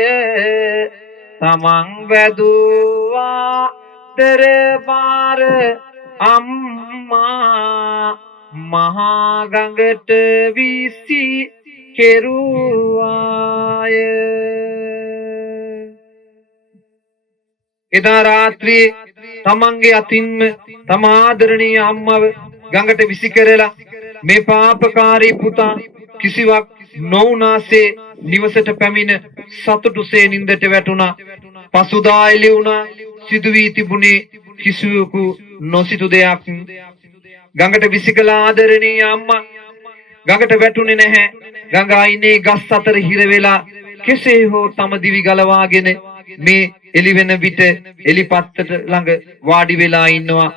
තමන් වැදුවා දරබාර අම්මා මහා ගඟට වීසි කෙරුවාය එදා රාත්‍රියේ තමන්ගේ අතින්ම තම ආදරණීය අම්මව ගඟට විසි කරලා මේ පාපකාරී පුතා කිසිවක් නොඋනාසේ නිවසට පැමිණ සතුටුසේ නින්දට වැටුණා පසුදා එළි වුණා සිදු වී තිබුණේ කිසිවෙකු නොසිතු දෙයක් ගඟට විසි කළ ආදරණීය අම්මා ගඟට වැටුනේ නැහැ ගඟ අයිනේ ගස් අතර හිර වෙලා කෙසේ හෝ තම දිවි ගලවාගෙන මේ එළි වෙන විට එලිපත්තට ළඟ වාඩි වෙලා ඉන්නවා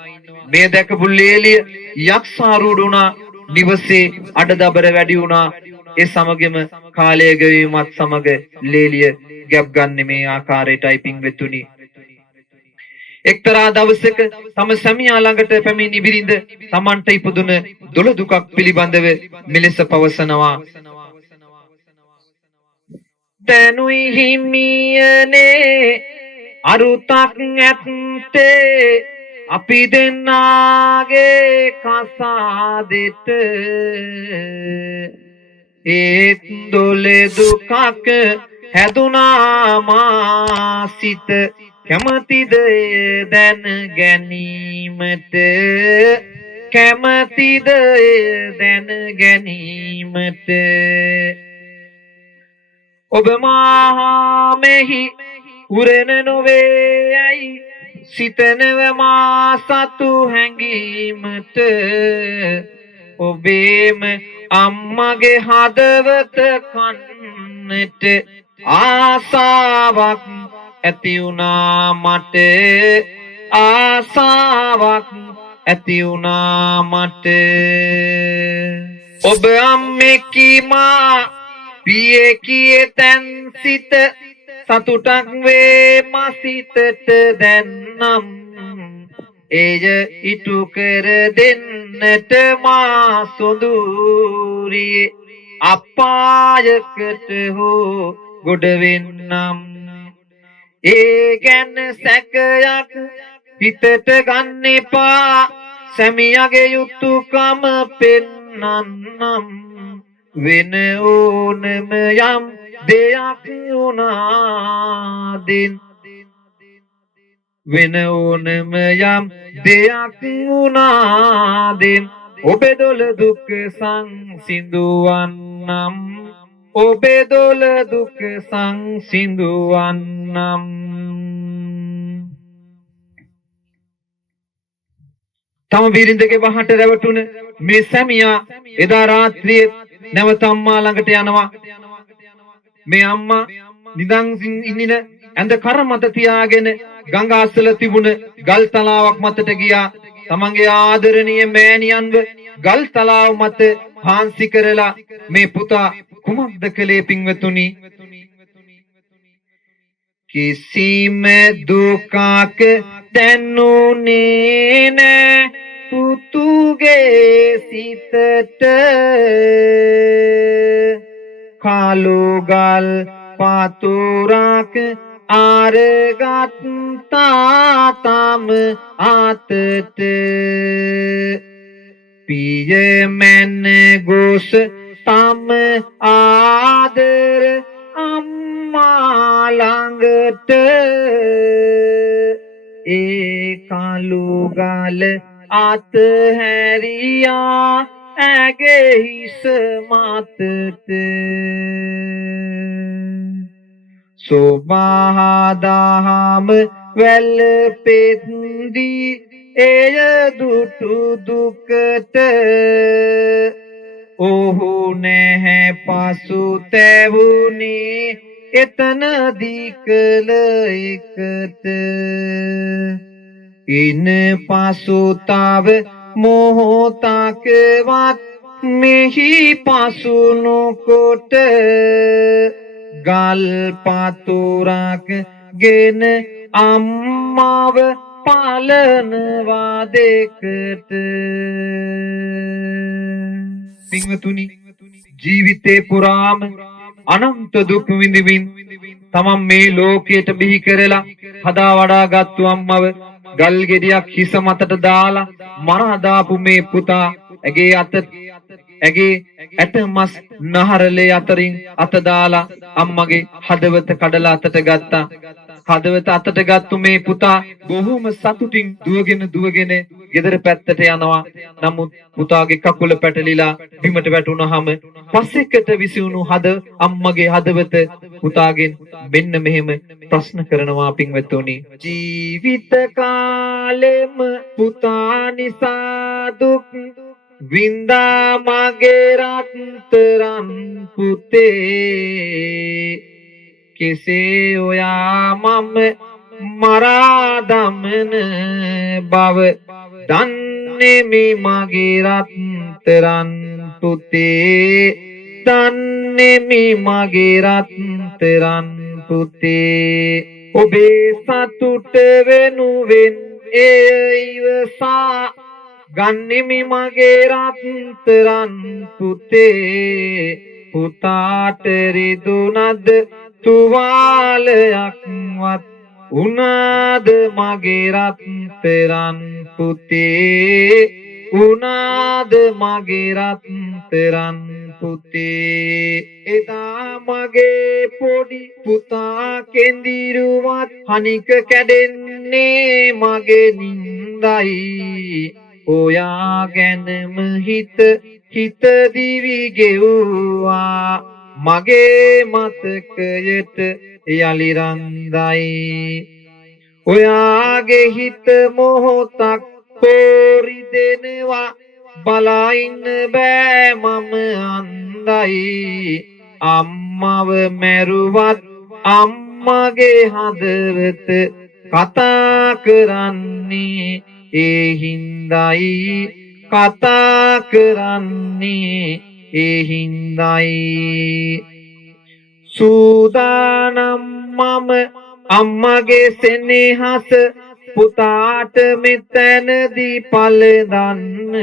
මේ දැකපු ලේලිය යක්ෂාරූඪ වුණා නිවසේ අඩදබර වැඩි වුණා ඒ සමගම කාලය ගෙවීමත් සමග ලේලිය ගැබ් ගන්න මේ ආකාරයටයි පින්වෙතුනි එක්තරා දවසක තම සැමියා ළඟට පැමිණි බිරිඳ තමන්ට ඉපදුන දොළ දුකක් පිළිබඳව මෙලෙස පවසනවා. දැනුයි හිමියනේ අරුතක් ඇත්තේ අපි දෙන්නාගේ කසාදෙට ඒත් දොළේ දුකක් හැදුනා මා සිත කැමතිද එය දැන ගැනීමට කැමතිද එය දැන ගැනීමට ඔබ මා මෙහි උරන නොවේ ඇයි සිතනව මා සතු හැඟීමට ඔබේම අම්මගේ හදවත කන්නට ආසාවක් ඇති වුණා මට ආසාවක් ඇති වුණා මට ඔබ අම්මෙකි මා පියෙකි එතැන් සිත සතුටක් වේ මසිතට දැන්නම් එය ඉටු කර දෙන්නට මා සොඳුරියේ අපායකට හෝ ගොඩ වෙන්නම් ඒ ගැන සැකයක් හිතට ගන්න එපා සැමියාගේ යුතුයකම පෙන්නන්නම් වෙන ඕනම යම් දෙයක් උනාදින් වෙන ඕනම යම් දෙයක් උනාදින් ඔබේ දොළ දුක සංසිඳුවන්නම් ඔබේ දොළ දුක සංසිඳුවන්නම් තම බිරිඳගේ වහට රැවටුන මේ සැමියා එදා රාත්‍රියේ නැවත අම්මා ළඟට යනවා මේ අම්මා නිදන් ඉන්න ඇඳ කර මත තියාගෙන ගඟ අසල තිබුණ ගල් තලාවක් මතට ගියා තමන්ගේ ආදරණීය මෑණියන්ව ගල් තලාව මත හාන්සි කරලා මේ පුතා කුමක්ද කළේ පින්වතුනි කිසිම දුකක් දැනුනේ නැ පුතුගේ සිතට කාලුගල් පාතුරක් ආරගත්තා තම ආතට පිය මැන ගොස් තම ආදර අම්මා ළඟට ඒ කාලුගල් අතහැරියා ඇගේ හිස මතට සෝබාදහම වැල් පෙත්දී එය දුටු දුකට ඔහු නැහැ පසු තැවුනේ එතනදී කල එකට ඉන පසු තව මොහොතකවත් මෙහි පසු නොකොට ගල් පතුරක් ගෙන අම්මව පාලනවා දෙකට පින්වතුනි ජීවිතේ පුරාම අනන්ත දුක් විඳින්න තමන් මේ ලෝකයට බිහි කරලා හදා වඩාගත්තු අම්මව ගල් ගෙඩියක් හිස මතට දාලා මරා දාපු මේ පුතා ඇගේ ඇට මස් නහරලේ අතරින් අත දාලා අම්මගේ හදවත කඩලා අතට ගත්තා. හදවත අතට ගත්තු මේ පුතා බොහොම සතුටින් දුවගෙන ගෙදර පැත්තට යනවා. නමුත් පුතාගේ කකුල පැටලිලා බිමට වැටුණාම පස්සෙකට විසිවුණු අම්මගේ හදවත පුතාගෙන් මෙන්න මෙහෙම ප්‍රශ්න කරනවා පින්වතුනි. ජීවිත කාලෙම පුතා නිසා දුක් වින්දා මගේ රත්තරන් පුතේ කෙසේ ඔයා මම මරා දමන බව දන්නේ මේ මගේ රත්තරන් පුතේ දන්නේ මේ මගේ රත්තරන් පුතේ ඔබේ සතුට වෙනුවෙන් එය ඉවසා ගන්නෙමි මගේ රත්තරන් පුතේ පුතාට රිදුනද තුවාලයක්වත් උනාද මගේ රත්තරන් පුතේ උනාද මගේ රත්තරන් පුතේ එදා මගේ පොඩි පුතා කෙඳිරුවත් හනික කැඩෙන්නේ මගේ නින්දයි ඔයා ගැනම හිත දිවි ගෙව්වා මගේ මතකයට යලි රන්දයි ඔයාගේ හිත මොහොතක් පෝරි දෙනවා බලා ඉන්න බෑ මම අන්දයි අම්මව මැරුවත් අම්මගේ හදවත කතා කරන්නේ ඒ හින්දයි කතා කරන්නේ ඒ හින්දයි සූදානම් මම අම්මගේ සෙනෙහස පුතාට මෙතනදී පළදන්න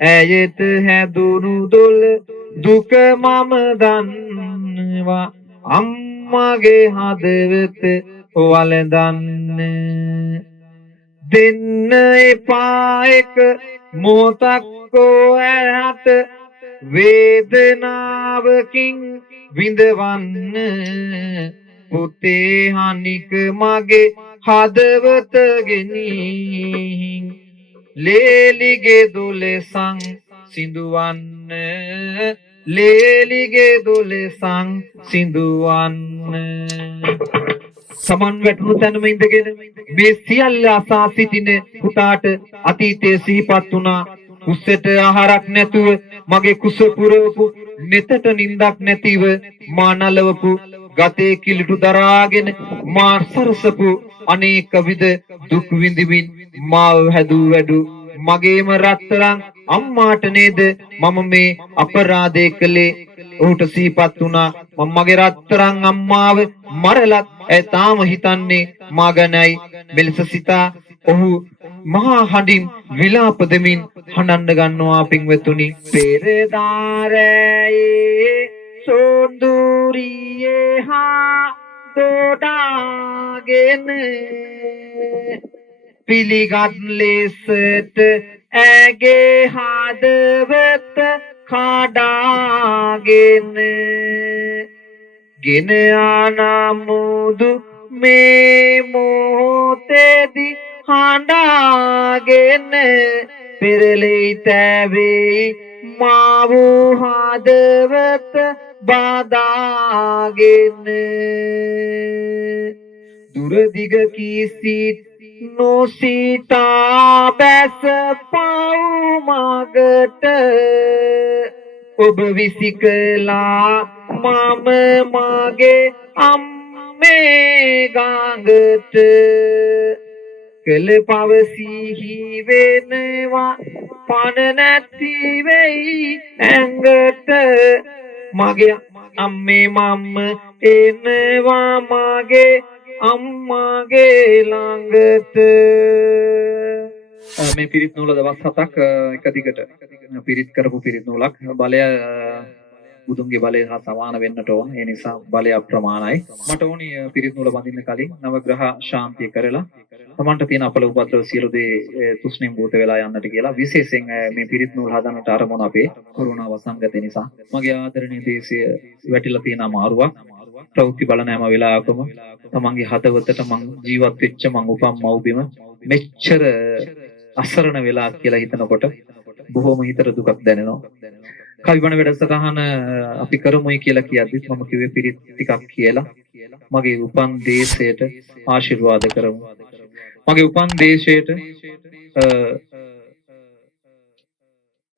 ඇයට හැදුණු දොල දුක මම දන්නවා අම්මගේ හදවත වළඳන්න දෙන්න එපා එක මොහොතක් ඔයාට වේදනාවකින් විඳවන්න පුතේ හනික මගේ හදවත ගෙනින් ලේලිගේ දොලසං සිඳුවන්න ලේලිගේ දොලසං සිඳුවන්න සමන් වැටුණු තැනම ඉඳගෙන මේ සියල්ල අසා සිටින පුතාට අතීතයේ සිහිපත් වුණා කුස්සට ආහාරක් නැතුව මගේ කුස පුරවපු neතට නිින්දක් නැතිව මා නලවපු ගතේ කිලිටු දරාගෙන මා සරසපු අනේක විද දුක් විඳිමින් මාව හැදූ වැඩු මගේම රත්තරන් අම්මාට නේද මම මේ අපරාධය කළේ ඔහුට සිහිපත් වුණා මම මගේ රත්තරන් අම්මාව මරලත් ඒ තාම හිතන්නේ මා ගැනයි මෙලෙස සිතා ඔහු මහා හඬින් විලාප දෙමින් හඬන්න ගන්නවා පින්වතුනි පෙරදාරයේ සොඳුරියේ හා දොඩාගෙන පිළිගත් ලෙසට ඇගේ හදවත කඩාගෙන ගෙන ආනමුදු මේ මොහොතේදී හඬාගෙන පෙරලෙයි තැවෙයි මා වූ හදවත බදාගෙන දුරදිග කිසිත් නොසිතා බැස පව් මගට ඔබ විසිකලා මම මගේ අම්මේ ගඟට කළ පවසිහි වෙනවා පණ නැති වෙයි ඇඟට මගේ අම්මේ මම්ම එනවා මගේ අම්මාගේ ළඟට මේ පිරිත් නූල දවස් 7ක් එක දිගට පිරිත් කරපු පිරිත් නූලක් බලය බුදුන්ගේ බලය හා සමාන වෙන්නට ඕන ඒ නිසා බලය අප්‍රමාණයි මට ඕනි පිරිත් නූල බඳින්න කලින් නවග්‍රහ ශාන්තිය කරලා තමන්ට තියෙන අපල උපද්‍රව සියලු දේ තුෂ්ණිම් භූත වෙලා යන්නට කියලා විශේෂයෙන් මේ පිරිත් නූල් හදන්නට ආරමුණ අපේ කොරෝනා වසංගතය නිසා මගේ ආදරණීය දේශය වැටිලා තියෙන අමාරුවක් ප්‍රවෘත්ති බලන හැම වෙලාවකම තමන්ගේ හදවතට මං ජීවත් වෙච්ච මං උපම් මව්බිම මෙච්චර අසරණ වෙලා කියලා හිතනකොට බොහොම හිතට දුකක් දැනෙනවා. කවිබණ වැඩසටහන අපි කරමුයි කියලා කියද්දිත් මම කිව්වේ පිරිත් ටිකක් කියලා මගේ උපන් දේශයට ආශිර්වාද කරමු. මගේ උපන් දේශයට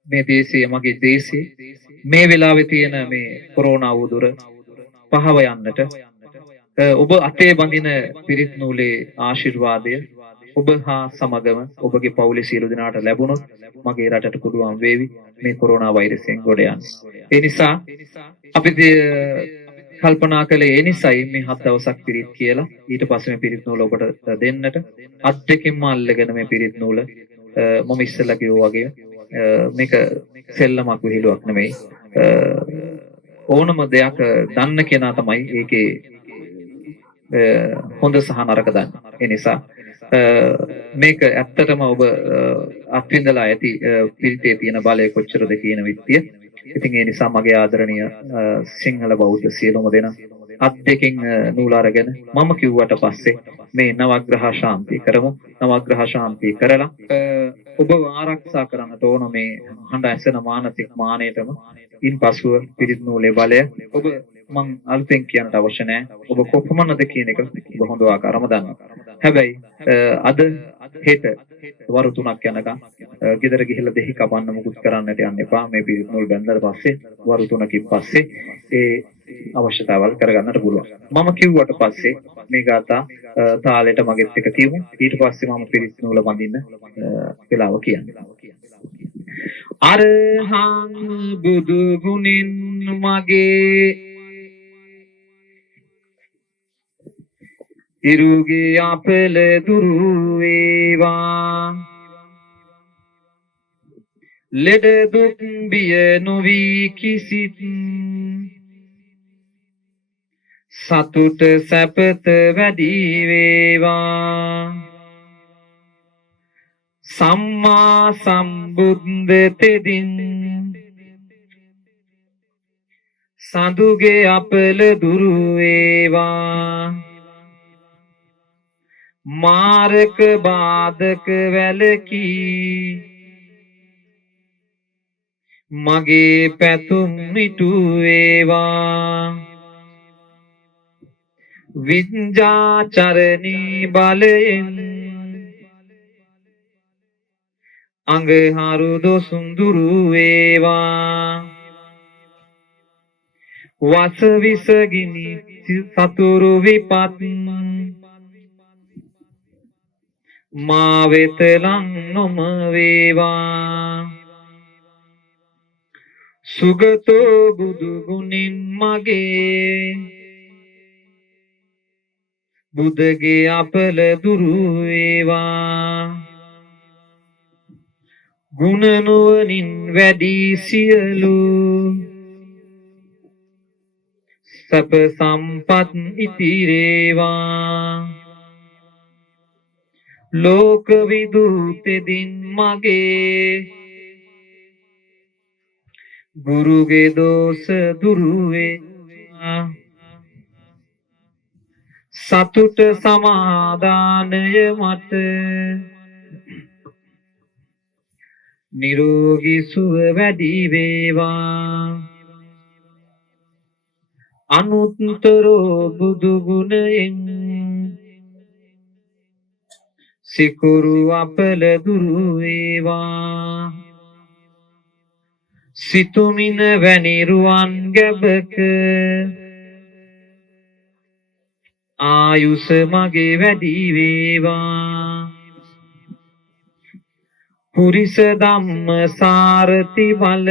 මේ දේශය මගේ දේශේ මේ වෙලාවේ තියෙන මේ කොරෝනා උදුර පහව යන්නට ඔබ අතේ බඳින පිරිත් නූලේ ආශිර්වාදය ඔබ හා සමගම ඔබගේ පවුලේ සියලු දෙනාට ලැබුණොත් මගේ රටට පුළුවන් වේවි මේ කොරෝනා වෛරසයෙන් ගොඩ යන්න. ඒ නිසා අපි කල්පනා කළේ ඒ නිසයි මේ 7 දවසක් පිරිත් කියලා. ඊට පස්සේ මේ පිරිත් නූල ඔබට දෙන්නට අත් දෙකෙන්ම අල්ලගෙන මේ පිරිත් නූල මම ඉස්සෙල්ලා කිව්වා වගේ මේක සෙල්ලමක් විහිළුවක් නෙමෙයි. ඕනම දෙයක් දන්න කෙනා තමයි ඒකේ හොඳ සහ නරක දන්නේ. ඒ නිසා මේක ඇත්තටම ඔබ අත්විඳලා ඇති පිරිතේ තියෙන බලය කොච්චරද කියන විත්තිය. ඉතින් ඒ නිසා මගේ ආදරණීය සිංහල බෞද්ධ සියලුම දෙනා අත් දෙකෙන් නූල අරගෙන මම කිව්වට පස්සේ මේ නවග්‍රහ ශාන්තිය කරමු. නවග්‍රහ ශාන්තිය කරලා ඔබ ආරක්ෂා කරන්නට ඕන මේ හඬ ඇසෙන මානසික මානයටම. ඉන්පසුව පිරිත් නූලේ බලය ඔබ මං අලුතෙන් කියන්නට අවශ්‍ය නැහැ. ඔබ කොපමණද කියන එක ඔබ හොඳ ආකාරම දන්නවා. හැබැයි අද හෙට වරු 3ක් යනකම් ගෙදර ගිහිල්ලා දෙහි කපන්න මුකුත් කරන්නට යන්න එපා. මේ පිරිත් නූල් බැඳලා පස්සේ වරු 3කින් පස්සේ ඒ අවශ්‍යතාවල් කරගන්නට පුළුවන්. මම කිව්වට පස්සේ මේ ගාථා තාලෙට මගෙත් එක කියමු. ඊට පස්සේ මම පිරිත් නූල බඳින්න වෙලාව කියන්නේ. අරහං බුදු ගුණින් මගේ ඉරුගේ අපල දුරු වේවා. ලෙඩ දුක් බිය නොවි කිසිත් සතුට සැපත වැඩි වේවා. සම්මා සම්බුද්ධ තෙදින් සඳුගේ අපල දුරු වේවා. මාරක බාධක වැලකී මගේ පැතුම් මිටු වේවා. විඤ්ඤාචරණී බලයෙන් අඟහරු දොසුන් දුරු වේවා. වස විසගිනි සතුරු විපත් මා වෙත ලං නොම වේවා. සුගතෝ බුදු ගුණින් මගේ බුදගේ අපල දුරු වේවා. ගුණ නුවණින් වැඩි සියලු සප සම්පත් ඉතිරේවා. ලෝක විදුතෙදින් මගේ ගුරුගේ දෝෂ දුරු වේවා. සතුට සමාදානය මත නිරෝගී සුව වැඩි වේවා. අනුත්තරෝ බුදු ගුණයෙන් සිකුරු අපල දුරු වේවා. සිතුමින වැනි රුවන් ගැබක ආයුෂ මගේ වැඩි වේවා. පුරිස ධම්ම සාරති බල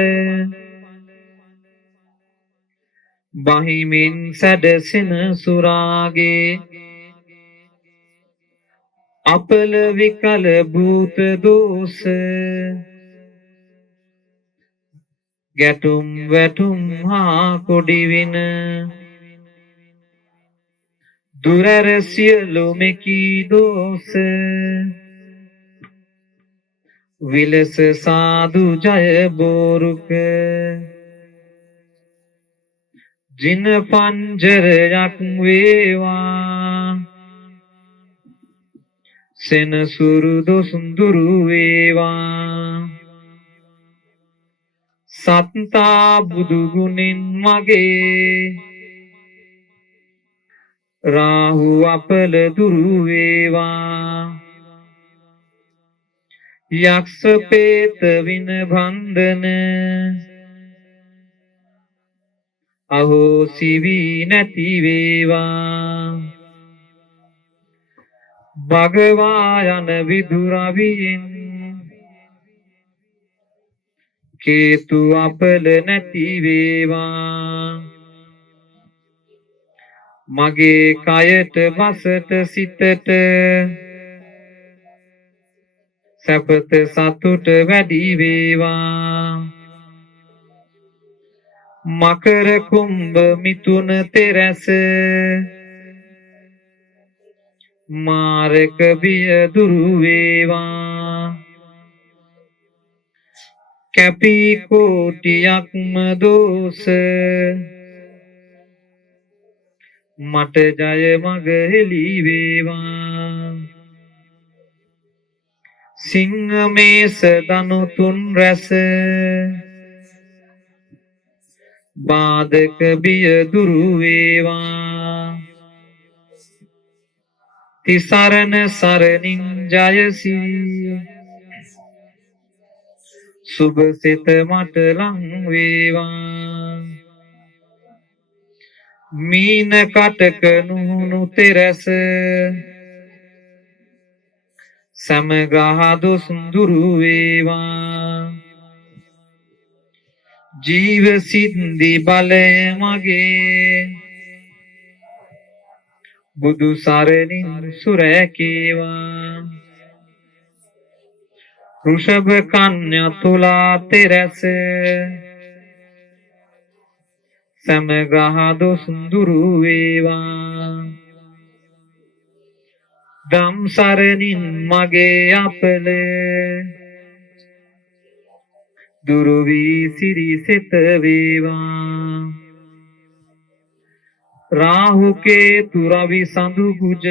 බහිමින් සැඩසෙන සුරාගේ අපල විකල භූත දෝෂ ගැටුම් වැටුම් හා කොඩිවින දුරර සියලු මෙකී දෝෂ විලස සාදු ජය බෝරුක ජින පංජරයක් වේවා. සෙනසුරු දොසුන් දුරු වේවා. සත්තා බුදු ගුණින් මගේ රාහු අපල දුරු වේවා. යක්ෂ පේත වින බන්ධන අහෝසි වී නැති වේවා. භගවා යන විදුරවියෙන් කේතු අපල නැති වේවා. මගේ කයට වසට සිතට සැපත සතුට වැඩි වේවා මකර කුම්භ මිථුන තෙරැස මාරක බිය දුරු වේවා කැපී කෝටියක්ම දෝෂ මට ජය මග හෙළි වේවා සිංහ මේස දනු තුන් රැස බාධක බිය දුරු වේවා තිසරණ සරණින් ජයසිරි සුභ සිත මට ලං වේවා මීන කටක නුහුණු තෙරැස සමගහ දුස් දුරු වේවා ජීව සිද්ධි බලය මගේ බුදු සරණින් සුරැකේවා වෘෂභ කන්‍යා තුලා තෙරැස සමගහ දුස් දුරු වේවා ධම් සරණින් මගේ අපල දුරු වී සිරිසෙත වේවා රාහු කේතු රවි සඳු කුජ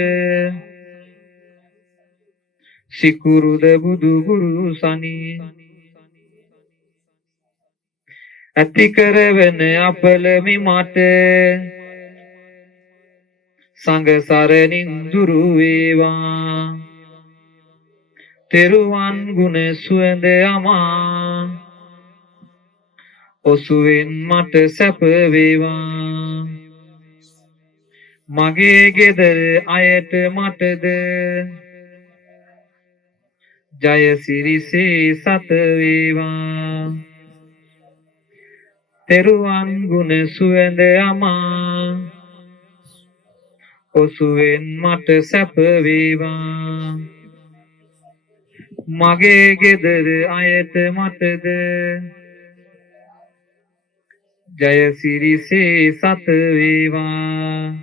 සිකුරුද බුදු ගුරු සනි ඇති කරවන අපල මිමට සංඝ සරණින් දුරු වේවා තෙරුවන් ගුණ සුවඳ අමා ඔසුවෙන් මට සැප වේවා මගේ ගෙදර අයට මටද ජය සිරිසේ සත වේවා තෙරුවන් ගුණ සුවඳ අමා ඔසුවෙන් මට සැප වේවා මගේ ගෙදර අයට මටද ජය සිරිසේ සත වේවා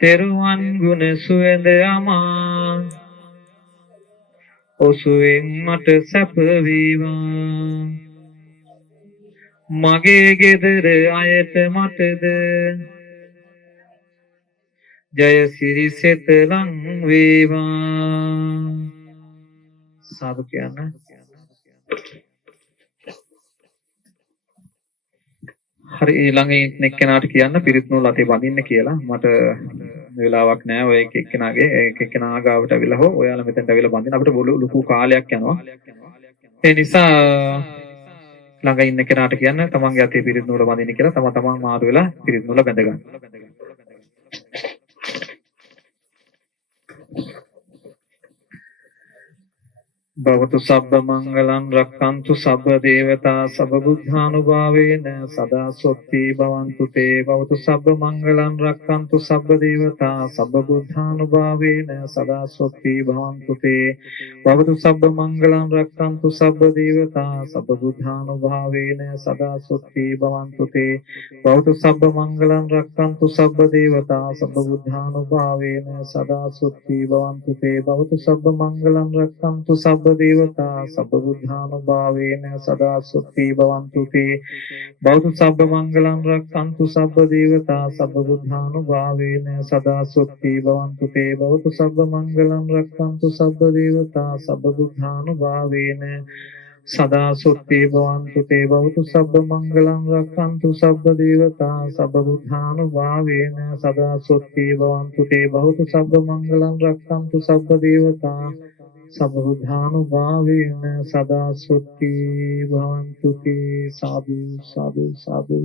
තෙරුවන් ගුණ සුවඳ අමා ඔසුවෙන් මට සැප වේවා මගේ ගෙදර අයට මටද ජය සිරිසෙත ලං වේවා සාදු කියන්න හරි ඊළඟ එක්කෙනාට කියන්න පිරිත් නූල් අතේ බඳින්න කියලා මට වෙලාවක් නැහැ ඔය එක්කෙනාගේ එක්කෙනා ගාවට අවිලා හෝ ඔයාලා මෙතෙන්ට අවිලා බඳින්න අපිට ලොකු කාලයක් යනවා ඒ නිසා ළඟ ඉන්න කෙනාට කියන්න තමන්ගේ අතේ පිරිත් නූල බඳින්න කියලා තමන් මාරු වෙලා පිරිත් නූල බැඳ ගන්න भवतु सब्ब मंगलं रक्षन्तु सब्ब देवता सब्ब बुद्धानुभावेन सदा स्वस्ति भवन्तु ते भवतु सब्ब मंगलं रक्षन्तु सब्ब देवता सब्ब बुद्धानुभावेन सदा स्वस्ति भवन्तु ते भवतु सब्ब मंगलं रक्षन्तु सब्ब देवता सब्ब बुद्धानुभावेन सदा स्वस्ति भवन्तु ते भवतु सब्ब मंगलं रक्षन्तु सब्ब देवता सब्ब बुद्धानुभावेन सदा स्वस्ति भवन्तु ते भवतु सब्ब मंगलं रक्षन्तु सब्ब देवता सब्ब बुद्धानुभावेन सदा स्वस्ति भवन्तु ते भवतु सब्ब मंगलं रक्षन्तु सब्ब देवता सब्ब बुद्धानुभावेन सदा स्वस्ति भवन्तु ते भवतु सब्ब मंगलं रक्षन्तु सब्ब देवता सब्ब बुद्धानुभावेन सदा स्वस्ति भवन्तु ते भवतु सब्ब मंगलं रक्षन्तु सब्ब देवता सब्ब बुद्धानुभावेन सदा स्वस्ति भवन्तु ते भवतु सब्ब मंगलं रक्षन्तु सब्ब देवता सब्ब बुद्धानुभावेन सदा स्वस्ति भवन्तु ते साधु साधु साधु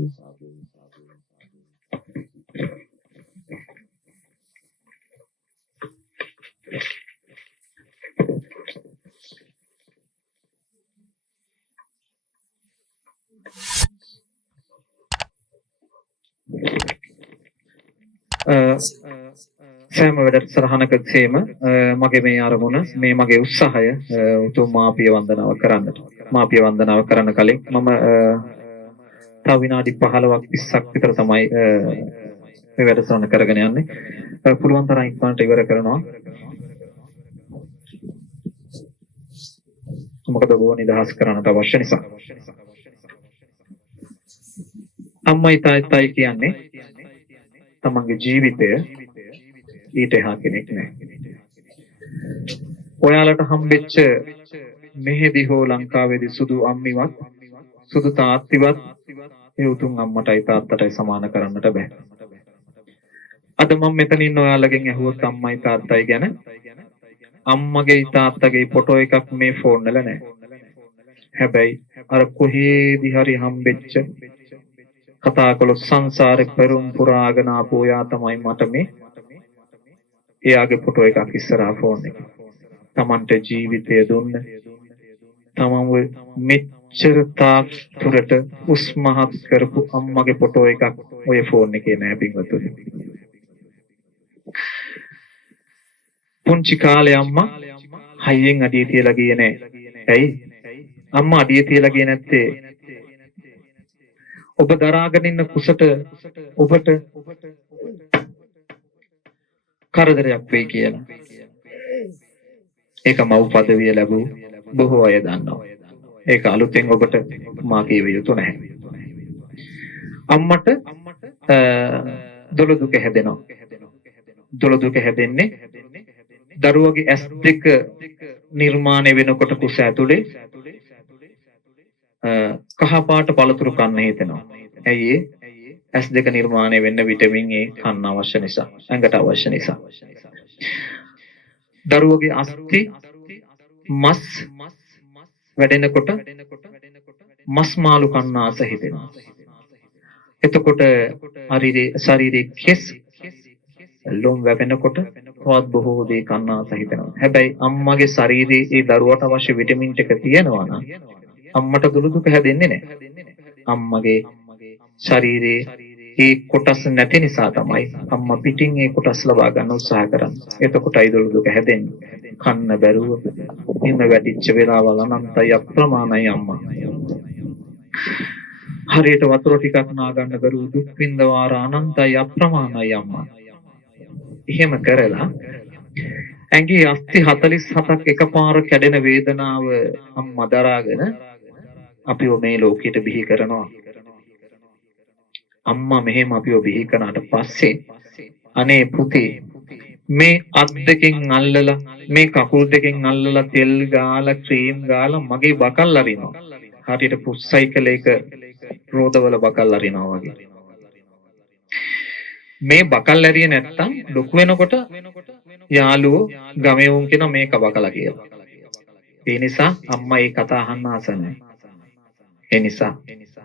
සෑම වැඩසටහනකදීම මගේ මේ අරමුණ මේ මගේ උත්සාහය උතුම් මාපිය වන්දනාව කරන්නට. මාපිය වන්දනාව කරන්න කලින් මම තව විනාඩි 15ක් 20ක් විතර තමයි මේ වැඩසටහන කරගෙන යන්නේ. පුළුවන් තරම් ඉක්මනට ඉවර කරනවා. මොකද ගෝව නිදහස් කරන්නට අවශ්‍ය නිසා. අම්මයි තාත්තයි කියන්නේ තමන්ගේ ජීවිතය ඊට එහා කෙනෙක් නෑ. ඔයාලට හම්බෙච්ච මෙහෙදි හෝ ලංකාවේදී සුදු අම්මිවත් සුදු තාත්තිවත් ඒ උතුම් අම්මටයි තාත්තටයි සමාන කරන්නට බෑ. අද මම මෙතන ඉන්න ඔයාලගෙන් ඇහුවොත් අම්මයි තාත්තයි ගැන අම්මගේ තාත්තගේ ෆොටෝ එකක් මේ ෆෝන් වල නෑ. හැබැයි අර කොහේදී හරි හම්බෙච්ච කතා කළොත් සංසාරේ පෙරම් පුරාගෙන ආපු ඔයා තමයි මට මේ එයාගේ ෆොටෝ එකක් ඉස්සරහා ෆෝන් එකේ. Tamante ජීවිතය දුන්න. තමව මෙච්චර තාක් තුරට උස්මහත් කරපු අම්මගේ ෆොටෝ එකක් ඔය ෆෝන් එකේ නෑ පින්වතුනි. පුංචි කාලේ අම්මා හයියෙන් අඩිය තියලා ගියේ නෑ. ඇයි? අම්මා අඩිය තියලා ගියේ නැත්තේ ඔබ දරාගෙන ඉන්න කුසට ඔබට කරදරයක් වෙයි කියලා. ඒක මව් පදවිය ලැබූ බොහෝ අය දන්නවා. ඒක අලුතෙන් ඔබට මා කියව යුතු නැහැ. අම්මට දොළ දුක හැදෙනවා. දොළ දුක හැදෙන්නේ දරුවගේ ඇස් දෙක නිර්මාණය වෙනකොට කුස ඇතුලේ කහ පාට පළතුරු කන්න හිතෙනවා. ඇයි ඒ? ඇස් දෙක නිර්මාණය වෙන්න විටමින් A කන්න අවශ්‍ය නිසා, ඇඟට අවශ්‍ය නිසා. දරුවගේ අස්ථි මස් වැඩෙනකොට මස් මාළු කන්න ආස හිතෙනවා. එතකොට ශරීරයේ කෙස් ලොම් වැවෙනකොට තවත් බොහෝ දේ කන්න ආස හිතෙනවා. හැබැයි අම්මගේ ශරීරයේ ඒ දරුවට අවශ්‍ය විටමින් ටික තියෙනවා නම් අම්මට දුළු දුක හැදෙන්නේ නැහැ. අම්මගේ ශරීරයේ ඒ කොටස් නැති නිසා තමයි අම්මා පිටින් ඒ කොටස් ලබා ගන්න උත්සාහ කරන්නේ. එතකොටයි දුළු දුක හැදෙන්නේ. කන්න බැරුව හිම වැටිච්ච වෙලාවල් අනන්තයි අප්‍රමාණයි අම්මා. හරියට වතුර ටිකක් නා ගන්න බැරුව දුක් විඳ වාර අනන්තයි අප්‍රමාණයි අම්මා. එහෙම කරලා ඇඟේ අස්ථි 47ක් එකපාර කැඩෙන වේදනාව අම්මා දරාගෙන අපිව මේ ලෝකෙට බිහි කරනවා. අම්මා මෙහෙම අපිව බිහි කරනාට පස්සේ අනේ පුතේ මේ අත් දෙකෙන් අල්ලලා මේ කකුල් දෙකෙන් අල්ලලා තෙල් ගාලා ක්‍රීම් ගාලා මගේ බකල් අරිනවා. හරියට පුස් සයිකලයක රෝදවල බකල් අරිනවා වගේ. මේ බකල් ඇරිය නැත්තම් ලොකු වෙනකොට යාළුවෝ ගමේ උන් කියන මේක බකලා කියලා. ඒ නිසා අම්මා ඒ කතා අහන්න ආස නැහැ. ඒ නිසා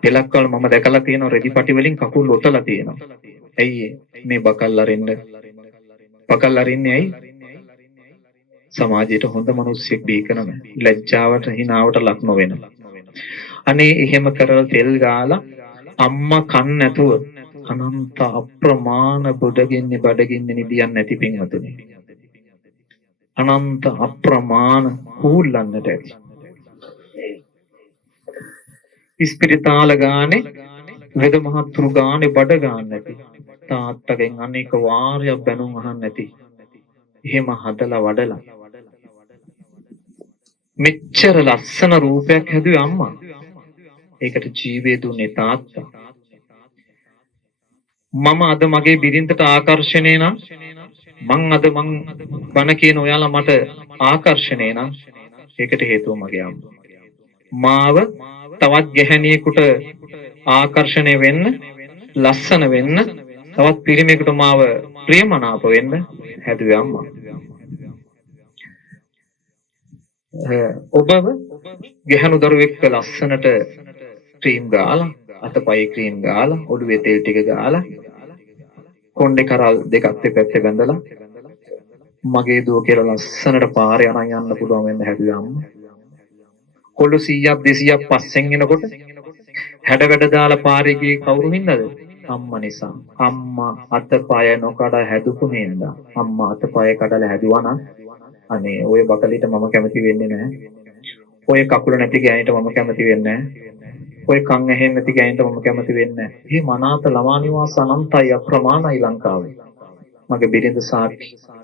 පෙලක්වල මම දැකලා තියෙනවා රෙදි පටි වලින් කකුල් ඔතලා තියෙනවා. ඇයි මේ බකල් අරින්න? බකල් අරින්නේ ඇයි? සමාජයට හොඳ මිනිස්සෙක් බිහි කරන ලැජ්ජාවට හිනාවට ලක් නොවෙන. අනේ එහෙම කරලා තෙල් ගාලා අම්මා කන්න නැතුව අනන්ත අප්‍රමාණ බඩගින්නේ නිදියන් නැති පින්වතුනි. අනන්ත අප්‍රමාණ කූල්ලන්නට ඇති. ඉස්පිරිතාල ගානේ වෙද මහත්තුරු ගානේ බඩ ගන්න නැති. තාත්තගෙන් අනේක වාරයක් බැනුම් අහන්න නැති. එහෙම හදලා වඩලා මෙච්චර ලස්සන රූපයක් හැදුවේ අම්මා. ඒකට ජීවය දුන්නේ තාත්තා. මම අද මගේ බිරිඳට ආකර්ෂණය නම් මං බන කියන ඔයාලා මට ආකර්ෂණය නම් ඒකට හේතුව මගේ අම්මා. මාව තවත් ගැහණියෙකුට ආකර්ෂණය වෙන්න, ලස්සන වෙන්න, තවත් පිරිමියෙකුට මාව ප්‍රියමනාප වෙන්න හැදුවේ අම්මා. ඔබව ගැහණු දරුවෙක් ලස්සනට ක්‍රීම් ගාලා, අතපය ක්‍රීම් ගාලා, ඔළුවේ තෙල් ටික ගාලා, කොණ්ඩේ කරල් දෙකක් දෙපැත්තේ බැඳලා මගේ දුව කියලා ලස්සනට පාරේ අරන් යන්න පුළුවන් වෙන්න හැදුවේ අම්මා. කොළු 100ක් 200ක් පස්සෙන් එනකොට හැඩ වැඩ දාලා පාරේ ගියේ කවුරු හින්දාද? අම්මා නිසා. අම්මා අතපය නොකඩ හැදුපු හින්දා. අම්මා අතපය කඩලා හැදුවා නම් අනේ ওই බකලිට මම කැමති වෙන්නේ නැහැ. ඔය කකුල නැති ගෑනිට මම කැමති වෙන්නේ නැහැ. ඔය කන් ඇහෙන්නේ නැති ගෑනිට මම කැමති වෙන්නේ නැහැ. මේ මනාත ළමා නිවාස අනන්තයි අප්‍රමාණයි ලංකාවේ. මගේ බිරිඳ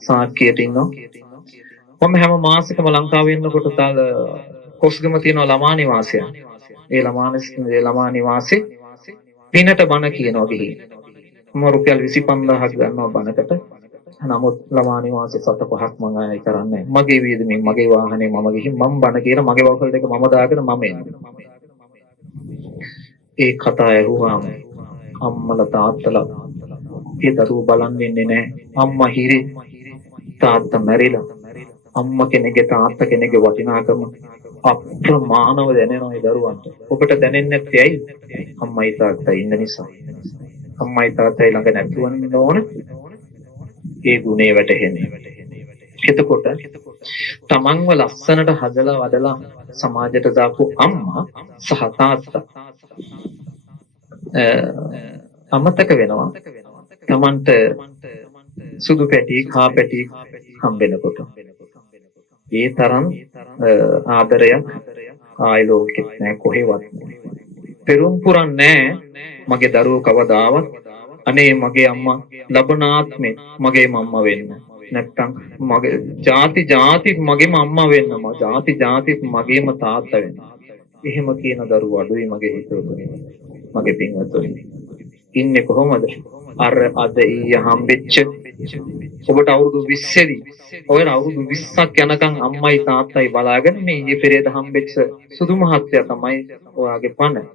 සාක්කියට ඉන්නවා. මම හැම මාසෙකම ලංකාවේ ඉන්නකොට කොස්ගම තියෙන ළමා නිවාසය. ඒ ළමා නිවාසේ පිනට බණ කියනවා ගිහින්. මම රුපියල් 25000ක් ගන්නවා බණකට. නමුත් ළමා නිවාසේ 7-5ක් මම ආයෙ කරන්නේ. මගේ වීදමින් මගේ වාහනේ මම ගිහින් මම බණ කියලා මගේ වකල් දෙක මම දාගෙන මම එනවා. ඒ කතා ඇහුවාම අම්මලා තාත්තලා ඒ දරුවෝ බලන් ඉන්නේ නැහැ. අම්මා හිරි තාත්තා මැරිලා. අම්මා කෙනෙක්ගේ තාත්තා කෙනෙක්ගේ වටිනාකම අප්‍රමාණව දැනෙනවා ඒ දරුවන්ට. ඔබට දැනෙන්නේ නැත්තේ ඇයි? අම්මයි තාත්තයි ඉන්න නිසා. අම්මයි තාත්තයි ළඟ නැතුවන්න ඕන. ඒ ගුණේ වැටහෙන්නේ. එතකොට තමන්ව ලස්සනට හදලා වඩලා සමාජයට දාපු අම්මා සහ තාත්තා අමතක වෙනවා. තමන්ට සුදු පැටි කා පැටි හම්බෙනකොට ඒ තරම් ආදරයක් ආයි ලෝකෙත් නැහැ කොහෙවත් නැහැ. පෙරම් පුරන්නේ මගේ දරුවෝ කවදාවත් අනේ මගේ අම්මා ලබනාත්මේ මගේ මම්මා වෙන්න. නැත්තම් මගේ ಜಾති මගේම අම්මා වෙන්න. ಜಾති මගේම තාත්තා වෙන්න. එහෙම කියන දරුවෝ අඩුයි මගේ හිතවතුනි. මගේ පින්වතුනි. ඉන්නේ කොහොමද? අර අද ඊය හම්බෙච්ච ඔබට අවුරුදු 20දී ඔය අවුරුදු 20ක් යනකම් අම්මයි තාත්තයි බලාගෙන මේ ඊයේ පෙරේද හම්බෙච්ච සුදු මහත්තයා තමයි ඔයාගේ පණ.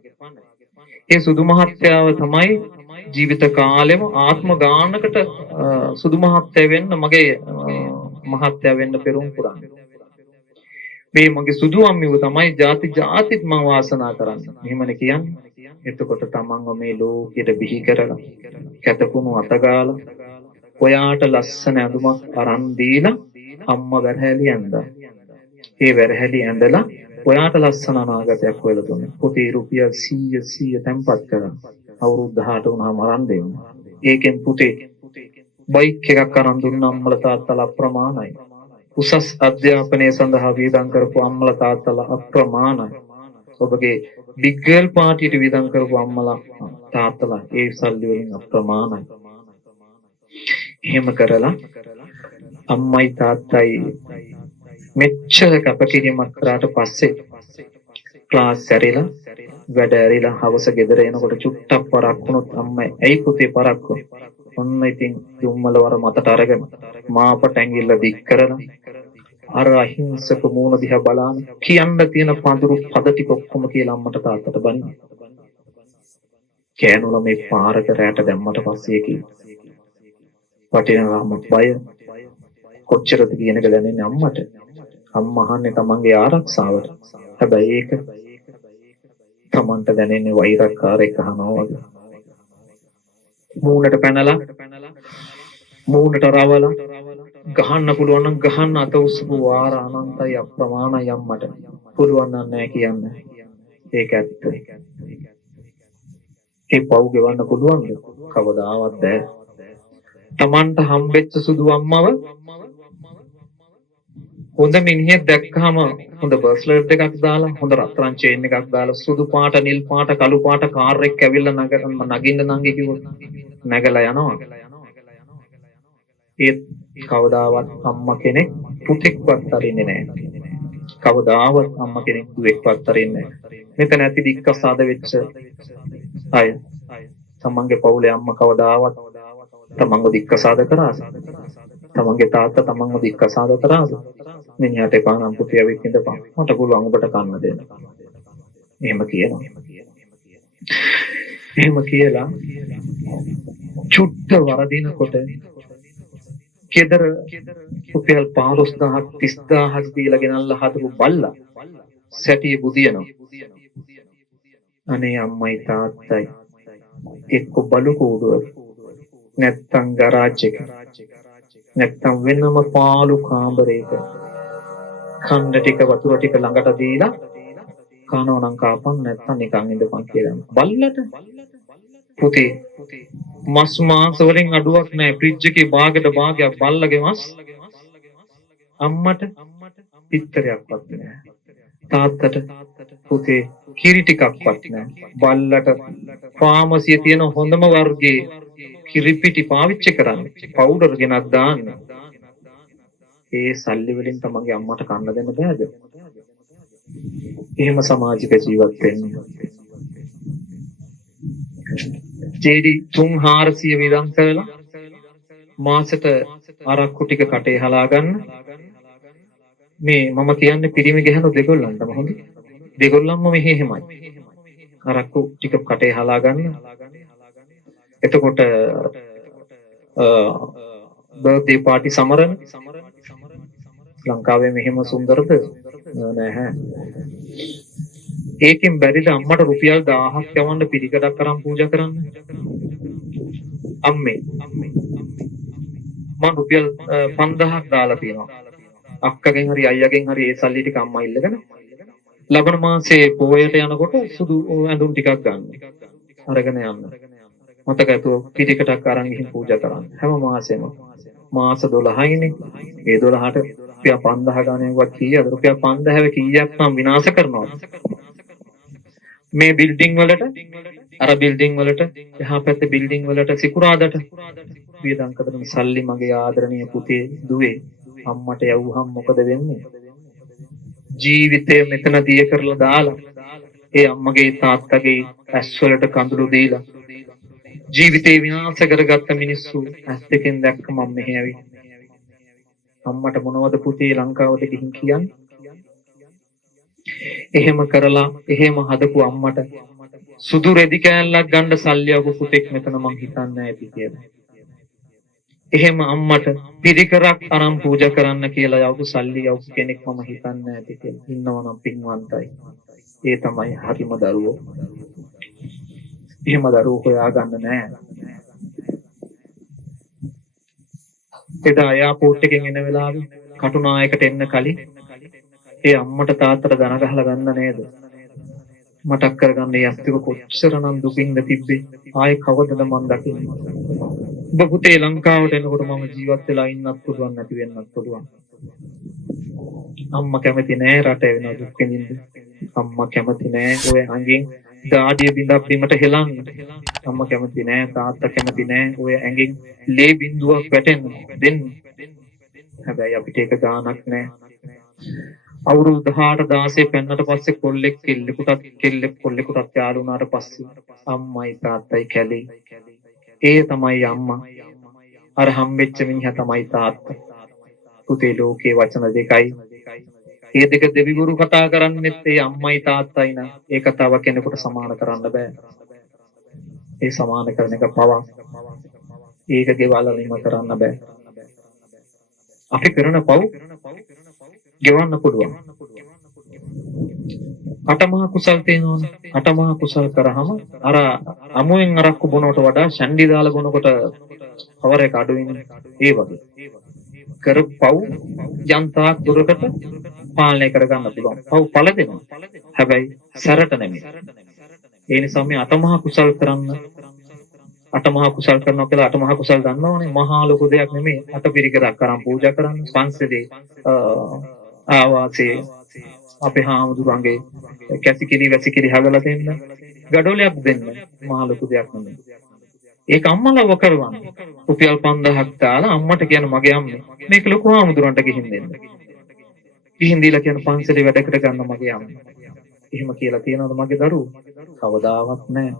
ඒ සුදු මහත්තයාව තමයි ජීවිත කාලෙම ආත්ම ගානකට සුදු මහත්තයා වෙන්න මගේ මහත්තයා වෙන්න පෙරම් පුරන්නේ. මේ මගේ සුදු අම්මිව තමයි ಜಾතිත් මම වාසනා කරන්නේ. එහෙමනේ කියන්නේ. එතකොට තමන්ව මේ ලෝකෙට බිහි කරලා කැතකුණු අතගාලා ඔයාට ලස්සන ඇඳුමක් අරන් දීලා අම්මා වැරහැලි ඇඳා. ඒ වැරහැලි ඇඳලා ඔයාට ලස්සන අනාගතයක් හොයලා දුන්නා. පොතේ රුපියල් 100 තැන්පත් කරා. අවුරුදු 18 වුණාම අරන් දෙන්න. ඒකෙන් පුතේ බයික් එකක් අරන් දුන්නා අම්මලා තාත්තලා අප්‍රමාණයි. උසස් අධ්‍යාපනය සඳහා වියදම් කරපු අම්මලා තාත්තලා අප්‍රමාණයි. ඔබගේ බිග් ගර්ල් පාටියට වියදම් කරපු අම්මලා තාත්තලා ඒ සල්ලි වලින් අප්‍රමාණයි. එහෙම කරලා අම්මයි තාත්තයි මෙච්චර කැපකිරීමක් කරාට පස්සේ ක්ලාස් ඇරිලා වැඩ ඇරිලා හවස ගෙදර එනකොට චුට්ටක් පරක් වුණොත් අම්මයි ඇයි පුතේ පරක් වුණේ? ඔන්න ඉතින් දුම්මල වර මතට අරගෙන මාපට ඇඟිල්ල දික් කරලා අර අහිංසක මූණ දිහා බලන කියන්න තියෙන පඳුරු පද ටික ඔක්කොම කියලා අම්මට තාත්තට බනින්න. කෑනුල මේ පාරක රැට දැම්මට පස්සේ කි වටිනාම බය කොච්චරද කියන එක දැනෙන්නේ අම්මට. අම්මා අහන්නේ තමන්ගේ ආරක්ෂාවට. හැබැයි ඒක තමන්ට දැනෙන්නේ වෛරක්කාරයෙක් අහනවා වගේ. මූණට පැනලා මූණට රවලා ගහන්න පුළුවන් නම් ගහන්න අත උස්සපු වාර අනන්තයි අප්‍රමාණයි අම්මට. පුළුවන් නම් නැහැ කියන්න. ඒක ඇත්ත. ඒ පව් ගෙවන්න පුළුවන්ද? කවදාවත් බෑ. Tamanta හම්බෙච්ච සුදු අම්මව හොඳ මිනිහෙක් දැක්කම හොඳ බර්ස්ලර් එකක් දාලා හොඳ රත්තරන් චේන් එකක් දාලා සුදු පාට නිල් පාට කළු පාට කාර් එකක් ඇවිල්ලා නගින්න නංගි කිව්වොත් නැගලා යනවා. ඒ කවදාවත් අම්මා කෙනෙක් පුතෙක්වත් අරින්නේ නැහැ. කවදාවත් අම්මා කෙනෙක් දුවෙක්වත් අරින්නේ නැහැ. මෙතන ඇති දික්කසාද වෙච්ච අය තමන්ගේ පවුලේ අම්මා කවදාවත් තමන්ව දික්කසාද කරාද? තමන්ගේ තාත්තා තමන්ව දික්කසාද කරාද? මිනිහට එපා නම් පුතිය වෙක් ඉඳපන්. මට පුළුවන් ඔබට කන්න දෙන්න. එහෙම කියනවා. එහෙම කියලා චුට්ට වරදිනකොට කෙදර රුපියල් 15000ක් 30000ක් දීලා ගෙනල්ලා හදපු බල්ලා සැටිය බුදියනවා. අනේ අම්මයි තාත්තයි එක්ක බලු කෝඩුව නැත්තම් ගරාජ් එක නැත්තම් වෙනම පාළු කාමරයක කන්න ටික වතුර ටික ළඟට දීලා කනවා නම් කාපන් නැත්තම් නිකන් ඉඳපන් කියලා. බල්ලට පුතේ මස් මාංශ වලින් අඩුවක් නැහැ. ෆ්‍රිජ් එකේ භාගයට භාගයක් බල්ලගේ මස්. අම්මට පිටරයක්වත් නැහැ. තාත්තට පුතේ කිරි ටිකක්වත් නැහැ. බල්ලට ෆාමසියේ තියෙන හොඳම වර්ගයේ කිරි පිටි පාවිච්චි කරන්න. පවුඩර් ගෙනත් දාන්න. ඒ සල්ලි වලින් තමන්ගේ අම්මට කන්න දෙන්න බෑද? එහෙම සමාජික ජීවත් වෙන්න. ජීඩි 3-400 වියදම් කරලා මාසෙට අරක්කු ටික කටේ හලා ගන්න. මේ මම කියන්නේ පිරිමි ගැහණු දෙගොල්ලන්ටම හොඳයි. දෙගොල්ලන්ම මෙහි එහෙමයි. අරක්කු ටික කටේ හලා ගන්න. එතකොට බර්ත්ඩේ පාටි සමරන ලංකාවේ මෙහෙම සුන්දරද නැහැ. ඒකෙන් බැරිද අම්මට රුපියල් 1000ක් යවන්න පිළිකඩක් කරන් පූජා කරන්න? අම්මේ මම රුපියල් 5000ක් දාලා තියෙනවා. අක්කගෙන් හරි අයියාගෙන් හරි ඒ සල්ලි ටික අම්මා ඉල්ලගෙන ලබන මාසේ පොයට යනකොට සුදු ඇඳුම් ටිකක් ගන්න. අරගෙන යන්න. මතකයි පිළිකඩක් අරන් ගිහින් පූජා කරන්න. හැම මාසෙම මාස 12යිනේ. ඒ 12ට රුපියල් 5000 ගානක්වත් කීයද? රුපියල් 5000 කීයක් නම් විනාශ කරනවා. මේ බිල්ඩින් වලට අර බිල්ඩින් වලට එහා පැත්තේ බිල්ඩින් වලට සිකුරාදට වියදම් කරන සල්ලි මගේ ආදරණීය පුතේ දුවේ අම්මට යවුවහම මොකද වෙන්නේ? ජීවිතය මෙතන දිය කරලා දාලා ඒ අම්මගේ තාත්තගේ ඇස් වලට කඳුළු දීලා ජීවිතේ විනාශ කරගත්ත මිනිස්සු ඇස් දෙකෙන් දැක්ක මම මෙහෙ ඇවිත් අම්මට මොනවද පුතේ ලංකාවට ගිහින් කියන්නේ? එහෙම කරලා එහෙම හදපු අම්මට සුදු රෙදි කෑල්ලක් ගන්න සල්ලි යවපු පුතෙක් මෙතන මං හිතන්නේ ඇති කියලා. එහෙම අම්මට පිරිකරක් අරන් පූජා කරන්න කියලා යවපු සල්ලි යවපු කෙනෙක් මම හිතන්නේ ඇති කියලා. ඉන්නවනම් පින්වන්තයි. ඒ තමයි හරිම දරුවෝ. එහෙම දරුවෝ හොයාගන්න නෑ. එදා එයාපෝට් එකෙන් එන වෙලාවේ කටුනායකට එන්න කලින් ඒ අම්මට තාත්තට දන ගහලා ගන්න නේද? මතක් කරගන්න මේ අස්තික කොච්චරනම් දුකින්ද තිබ්බේ. ආයේ කවදද මන් දකින්නේ? ඔබ පුතේ ලංකාවට එනකොට මම ජීවත් වෙලා ඉන්නත් පුළුවන් නැති වෙන්නත් පුළුවන්. අම්මා කැමති නෑ රට වෙන දුක් විඳින්න. අම්මා කැමති නෑ ඔය ඇඟෙන් දාඩිය බින්දක් බීමට හෙලන්න. අම්මා කැමති නෑ තාත්තා කැමති නෑ ඔය ඇඟෙන් ලේ බින්දුවක් වැටෙන්න දෙන්න. හැබැයි අපිට ඒක ගානක් නෑ. අවුරුදු 18 16 පෙන්නට පස්සේ කොල්ලෙක් කොල්ලෙකුටත් යාළු වුණාට පස්සේ අම්මයි තාත්තයි කැලේ. ඒ තමයි අම්මා. අර හම්බෙච්ච මිනිහා තමයි තාත්තා. පුතේ ලෝකේ වචන දෙකයි. මේ දෙක දෙවිගුරු කතා කරන්නේත් ඒ අම්මයි තාත්තයි නා. ඒ කතාව කෙනෙකුට සමාන කරන්න බෑ. ඒ සමාන කරන එක පවක්. ඒක ගෙවලා නිම කරන්න බෑ. අපි කරන පව් ගෙවන්න පුළුවන්. අටමහා කුසල් තේනවනේ. අටමහා කුසල් කරාම අර අමුෙන් අරක්කු බොනවට වඩා ෂැන්ඩි දාලා බොනකොට පවර එක අඩු වෙන්නේ. ඒ වගේ. කරපව් යන්තාක් දුරකට පාලනය කරගන්න පුළුවන්. පව් පළ දෙනවා. හැබැයි සැරට නෙමෙයි. ඒ නිසා මේ අටමහා කුසල් කරන්න අටමහා කුසල් කරනවා කියලා අටමහා කුසල් ගන්නවනේ. මහා ලොකු දෙයක් නෙමෙයි. අටපිරිකරක් කරන් පූජා කරන්න. පන්සලේ ආවාසේ අපේ හාමුදුරන්ගේ කැසිකිලි වැසිකිලි හදලා දෙන්න. ගඩොලයක් දෙන්න. මහා ලොකු දෙයක් නෙමෙයි. ඒක අම්මලව කරවන්න. රුපියල් 5000ක් දාලා අම්මට කියන මගේ අම්මේ මේක ලොකු හාමුදුරන්ට ගිහින් දෙන්න. ගිහින් දීලා කියන පන්සලේ වැඩකට ගන්න මගේ අම්මේ. එහෙම කියලා තියනවද මගේ දරුවෝ? කවදාවත් නැහැ.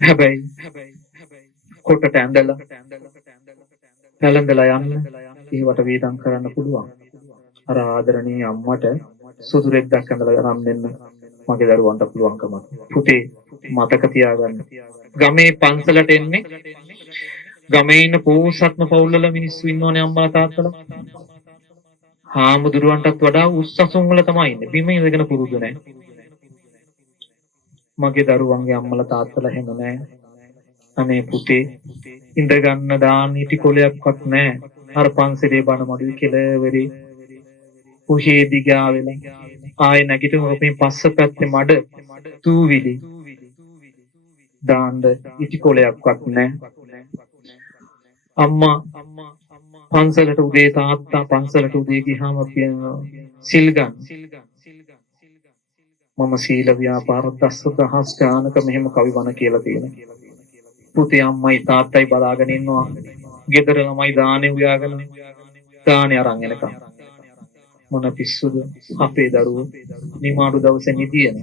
හැබැයි කොටට ඇඳලා පැලඳලා යන්න ඒවට වේදම් කරන්න පුළුවන්. අර ආදරණීය අම්මට සුදු රෙද්දක් ඇඳලා ගන්න දෙන්න මගේ දරුවන්ට පුළුවන්කම. පුතේ මතක තියාගන්න. ගමේ පන්සලට එන්නේ ගමේ ඉන්න පෝසත්ම පවුල්වල මිනිස්සු ඉන්නෝනේ අම්මලා තාත්තලා. හාමුදුරුවන්ටත් වඩා උස් අසුන් වල තමයි ඉන්නේ. බිම ඉඳගෙන පුරුදු නැහැ. මගේ දරුවන්ගේ අම්මලා තාත්තලා හැම නැහැ. අනේ පුතේ ඉඳ ගන්න දාන ඉටි කොලයක්වත් නැහැ. අර පන්සලේ බණ මඩුවේ කෙළවරේ කුෂේ දිගාවෙලා ආයෙ නැගිටින මේ පස්ස පැත්තේ මඩ තූවිලි දාන්න ඉටි කොලයක්වත් නැහැ. අම්මා පන්සලට උදේ තාත්තා පන්සලට උදේ ගියාම කියනවා සිල් ගන්න. මම සීල ව්‍යාපාර දසදහස් ගානක මෙහෙම කවි වණ කියලා තියෙනවා. පුතේ අම්මයි තාත්තයි බලාගෙන ඉන්නවා. ගෙදර ළමයි දානේ උයාගෙන දානේ අරන් එනකම්. මොන පිස්සුද අපේ දරුවෝ නිමාඩු දවසේ නිදියන.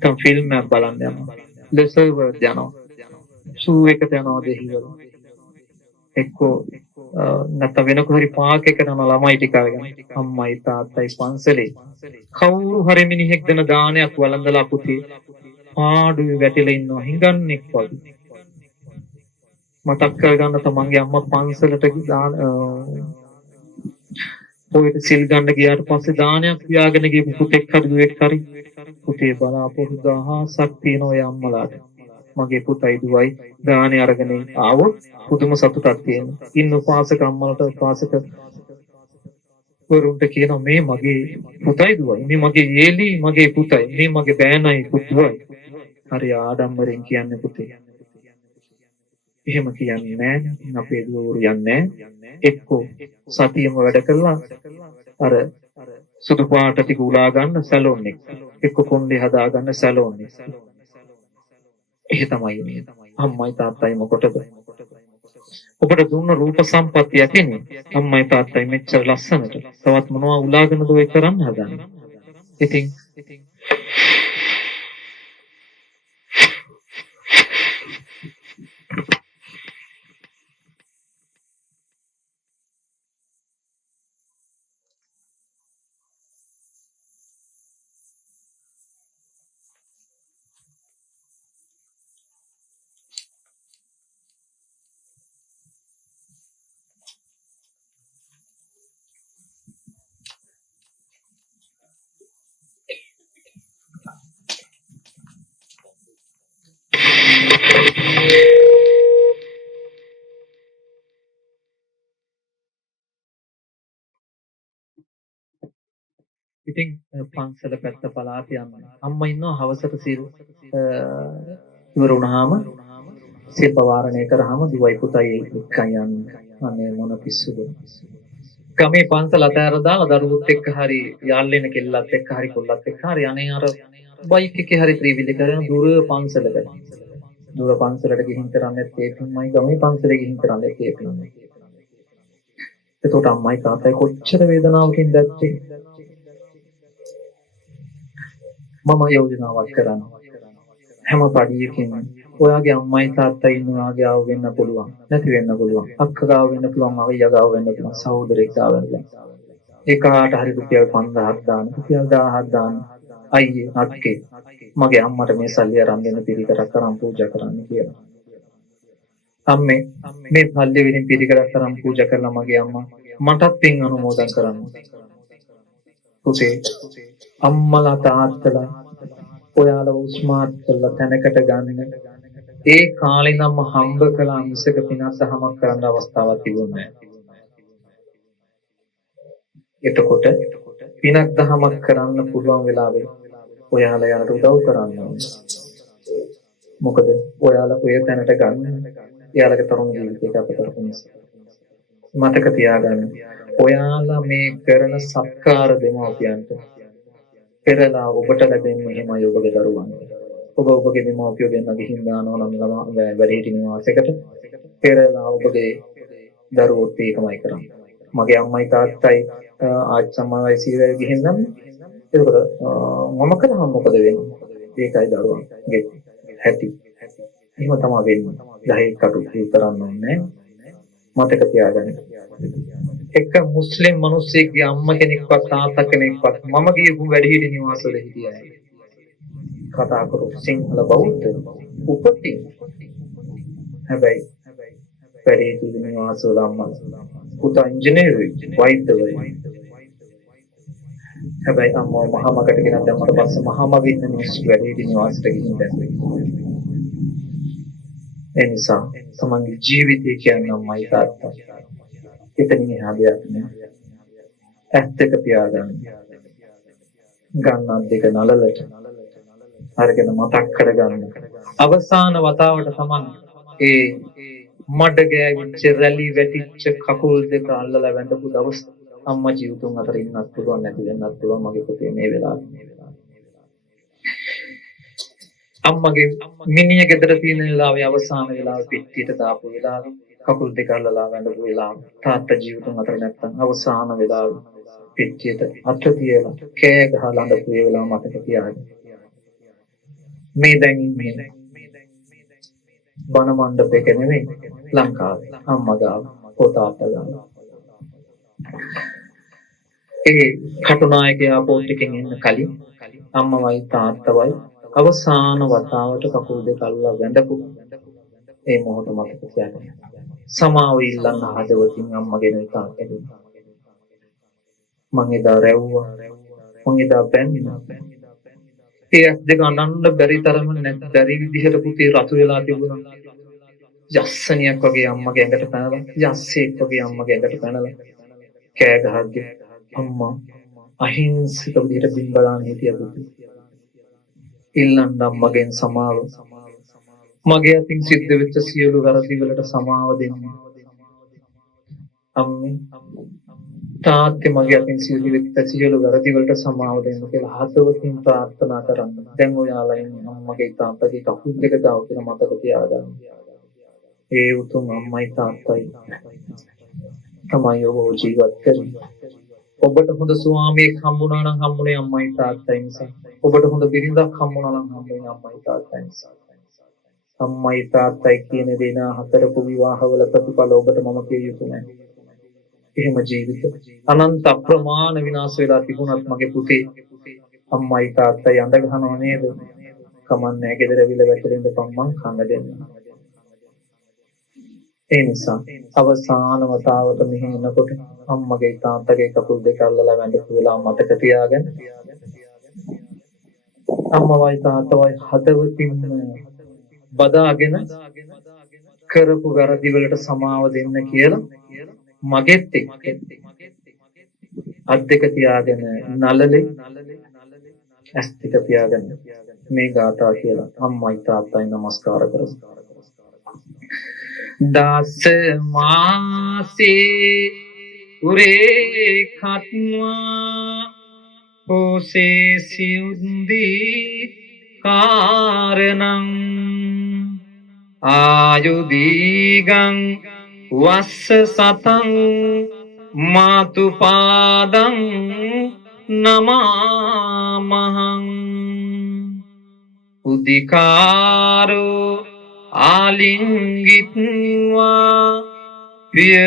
තම ෆිල්ම් එකක් බලන්න යනවා. ලෙසර්වර්ඩ් යනවා. ෂූ එකට යනවා දෙහිවල. එක්කෝ නැත්නම් වෙන කොහරි පාක් එකකට යන ළමයි ටික අරගෙන අම්මයි තාත්තයි පන්සලේ කවුරු හරි මිනිහෙක් දෙන දානයක් වළඳලා පුතේ පාඩුවේ වැටිලා ඉන්නවා හිඟන්නෙක් වගේ. මතක් කරගන්න තමන්ගේ අම්මා පන්සලට දාන පොයට සිල් ගන්න ගියාට පස්සේ දානයක් පියාගෙන ගිහපු පුතෙක් හරි දුවෙක් හරි පුතේ බලාපොරොත්තු දහසක් තියෙන ඔය අම්මලාට මගේ පුතයි දුවයි දානේ අරගෙන ආවොත් පුදුම සතුටක් තියෙනවා. ඉන්න උපාසක අම්මලට උපාසක වරුන්ට කියනවා මේ මගේ පුතයි දුවයි මේ මගේ යේලි මගේ පුතයි මේ මගේ බෑනයි පුතුයි. හරි ආඩම්බරෙන් කියන්නේ පුතේ. එහෙම කියන්නේ නැහැ. අපේ දුවරු යන්නේ එක්කෝ සතියම වැඩ කරලා අර සුදු පාට ටික උලා ගන්න සැලොන් එක. එක්ක කොණ්ඩේ හදා ගන්න සැලොන් එක. එහෙ තමයි මේ. අම්මයි තාත්තයි මොකටද? ඔබට දුන්න රූප සම්පත්තිය ඇතිනේ. අම්මයි තාත්තයි මෙච්චර ලස්සනට. තවත් මොනවා උලාගෙනද ඔය කරන්න හදන්නේ? ඉතින් ඉතින් පන්සල පැත්ත පළාත යනවා. අම්මා ඉන්නවා හවසට සිල් ඉවර වුණාම සිල් පවාරණය කරාම දුවයි පුතයි එක්ක යන්නේ. අනේ මොන පිස්සුද. ගමේ පන්සල අතහැර දාලා දරුවොත් එක්ක හරි යාළුවෙන කෙල්ලත් එක්ක හරි කොල්ලත් එක්ක හරි අනේ අර බයික් එකේ හරි ත්‍රිවිල් කරන දුර පන්සලකට. දුර පන්සලට ගිහින් කරන්නේ තේපින්මයි ගමේ පන්සලේ ගිහින් කරන්නේ තේපින්මයි. එතකොට අම්මයි තාත්තයි කොච්චර වේදනාවකින් දැක්කේ. මම යෝජනාවක් කරනවා. හැම පඩියකින් ඔයාගේ අම්මයි තාත්තයි ඉන්නවාගේ ආව වෙන්න පුළුවන්. නැති වෙන්න පුළුවන්. අක්කා ගාව වෙන්න පුළුවන්, අයියා ගාව වෙන්න පුළුවන්, සහෝදරයෙක් ගාව වෙන්න පුළුවන්. ඒකාට හරි රුපියල් 5000ක් දාන්න, රුපියල් 1000ක් දාන්න. අයියේ අක්කේ මගේ අම්මට මේ සල්ලි අරන් දෙන්න පිළිකරක් කරන් පූජා කරන්න කියලා. අම්මේ මේ පල්ලි වෙනින් පිළිකරක් කරන් පූජා කරලා මගේ අම්මා මටත් පින් අනුමෝදන් කරන්න. පුතේ අම්මලා තාත්තලා ඔයාලව ස්මාර්ට් කරලා තැනකට ගන්න. ඒ කාලේ නම් හම්බ කළා මිසක පිනක් දහමක් කරන්න අවස්ථාවක් තිබුණේ නැහැ. එතකොට පිනක් දහමක් කරන්න පුළුවන් වෙලාවේ ඔයාලා යාට උදව් කරන්න ඕනේ. මොකද ඔයාලා ඔය තැනට ගන්න එයාලගේ තරුණ ජීවිතයක අප කරපු නිසා. මතක තියාගන්න. ඔයාලා මේ කරන සත්කාර දෙමව්පියන්ට පෙරලා ඔබට ලැබෙන්නේ එහෙමයි ඔබගේ දරුවන්ට. ඔබ ඔබගේ දෙමව්පියෝ දෙන්න ගිහින් දානවා නම් වැඩිහිටි නිවාසයකට පෙරලා ඔබගේ දරුවෝත් ඒකමයි කරන්නේ. මගේ අම්මයි තාත්තයි ආච්චම්මයි සීවැල් ගිහින් නම් ඒකට මම කරාම මොකද වෙන්නේ? ඒකයි දරුවන්ගේ හැටි. එහෙම තමයි වෙන්නේ. ගහේ කටු කරන්න ඕනේ. මතක තියාගන්න. එක මුස්ලිම් මිනිස්සෙක්ගේ අම්මා කෙනෙක්වත් තාත්තා කෙනෙක්වත් මම ගියපු වැඩිහිටි නිවාසවල හිටියා. කතා කරු සිංහල බෞද්ධ උපතින්. හැබැයි වැඩිහිටි නිවාසවල අම්මා පුතා ඉංජිනේරුයි වෛද්‍යවරයෙක්. හැබැයි අම්මා මහමකට ගෙනත් දැම්මට පස්සේ මහමගේ ඉන්න මිනිස්සු වැඩිහිටි නිවාසෙට ගිහින් දැම්මේ. ඒ නිසා තමන්ගේ ජීවිතය කියන්නේ අම්මයි තාත්තා. එතනින් එහා දෙයක් නෑ. ඇත්ත එක පියාගන්න. ගන්නත් දෙක නලලට. අරගෙන මතක් කරගන්න. අවසාන වතාවට තමන් ඒ මඩ ගෑවිච්ච රැලි වැටිච්ච කකුල් දෙක අල්ලලා වැඳපු දවස් අම්මා ජීවිතුන් අතර ඉන්නත් පුළුවන් නැති වෙන්නත් පුළුවන් මගේ පුතේ මේ වෙලාවේ. අම්මගේ මිනිහ ගෙදර තියෙන වෙලාවේ අවසාන වෙලාවේ පිටියට දාපු වෙලාව කකුල් දෙක අල්ලලා වැඳපු වෙලාව තාත්තා ජීවිතුන් අතර නැත්තම් අවසාන වෙලාවේ පිටියට අත තියලා කෑ ගහලා අඬපු ඒ වෙලාව මතක තියාගන්න. මේ දැන් ඉන්නේ බණ මණ්ඩපයක නෙවෙයි ලංකාවේ අම්මා ගාව පොතාත්තා ගාව. ඒ කටුනායක එයාපෝට් එකෙන් එන්න කලින් අම්මවයි තාත්තවයි අවසාන වතාවට කකුල් දෙක අල්ලලා වැඳපු ඒ මොහොත මතක තියාගන්න. සමාව ඉල්ලන්න හදවතින් අම්මගෙන තාත්තගෙන්. මං එදා රැව්වා. මං එදා බැන්නා. ඒ ඇස් දෙක අනන්න බැරි තරම නැත් බැරි විදිහට පුතේ රතු වෙලා තිබුණා. යස්සනියක් වගේ අම්මගේ ඇඟට පැනලා යස්සෙක් වගේ අම්මගේ ඇඟට පැනලා කෑ ගහද්දී අම්මා අහිංසක විදිහට බිම් බලාන හිටියා පුතේ. ඉල්ලන්න අම්මගෙන් සමාව. මගේ අතින් සිද්ධ වෙච්ච සියලු වැරදි වලට සමාව දෙන්න. අම්මේ තාත්තේ මගේ අතින් සිද්ධ වෙච්ච සියලු වැරදි වලට සමාව දෙන්න කියලා හදවතින් ප්‍රාර්ථනා කරන්න. දැන් ඔයාලා ඉන්නේ අම්මගේ තාත්තගේ කකුල් දෙක දාව කියලා මතක තියාගන්න. ඒ උතුම් අම්මයි තාත්තයි තමයි ඔබ ජීවත් කරන්නේ. ඔබට හොඳ ස්වාමියෙක් හම්බුණා නම් හම්බුනේ අම්මයි තාත්තයි නිසා. ඔබට හොඳ බිරිඳක් හම්බුණා නම් හම්බුනේ අම්මයි තාත්තයි නිසා. අම්මයි තාත්තයි කියන දේ හතරක විවාහවල ප්‍රතිඵල ඔබට මම කිය යුතු නැහැ. එහෙම ජීවිත අනන්ත අප්‍රමාණ විනාශ වෙලා තිබුණත් මගේ පුතේ අම්මයි තාත්තයි අඳ ගන්නව නේද? කමන්නේ ගෙදර විල වැටෙන්න පම්මන් කන්න දෙන්න. ඒ නිසා අවසාන වතාවට මෙහි එනකොට අම්මගේ තාත්තගේ කකුල් දෙක අල්ලලා වැඳපු වෙලාව මතක තියාගන්න. අම්මවයි තාත්තවයි හදවතින් බදාගෙන කරපු වැරදි වලට සමාව දෙන්න කියලා මගෙත් එක්ක අත් දෙක තියාගෙන නලලේ ඇස් දෙක තියාගෙන මේ ගාථා කියලා අම්මයි තාත්තයි නමස්කාර කරමු. දස මාසේ උරේ කත්වා පෝසේ සියුන්දී කාරණං ආයුදීගං වස්ස සතං මාතු පාදං නමාමහං උදිකාරෝ ආලිංගිත්වා පිය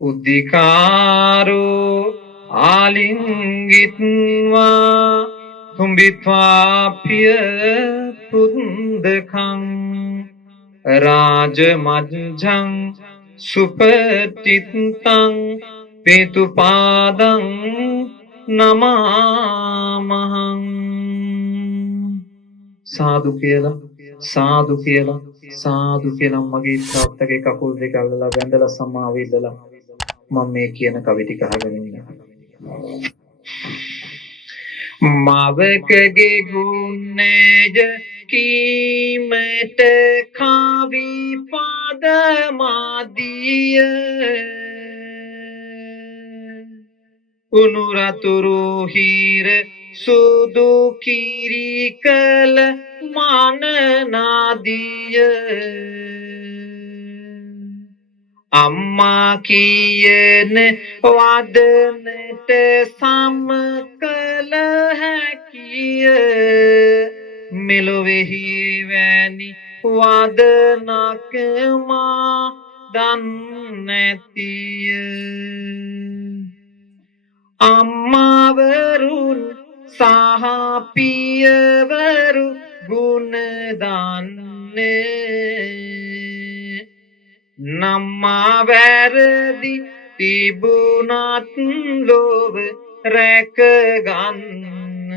උදිකාරෝ ආලිංගිත්වා තුම්බිත්වා පිය පුන්දකං රාජමජ්ජං සුපතිත්තං පේතුපාදං නමාමහං සාදු කියලා සාදු කියලා සාදු කියලා මගේ තාත්තගේ කකුල් දෙක අල්ලලා වැඳලා සමාව ඉල්ලලා මම මේ කියන කවි ටික අහගෙන ඉන්නවා. මවකගේ ගුණය කීමට කවි පද මාදිය උනුරතුරු හිර සුදු කිරි කල මානනාදිය අම්මා කියන වදනට සම කළ හැකිය මෙලොවෙහි වැනි වදනක මා දන්නැතිය අම්මාවරුන් සහ පියවරු ගුණ දන්නේ නම්මා වැරදි තිබුණත් ලොව රැකගන්න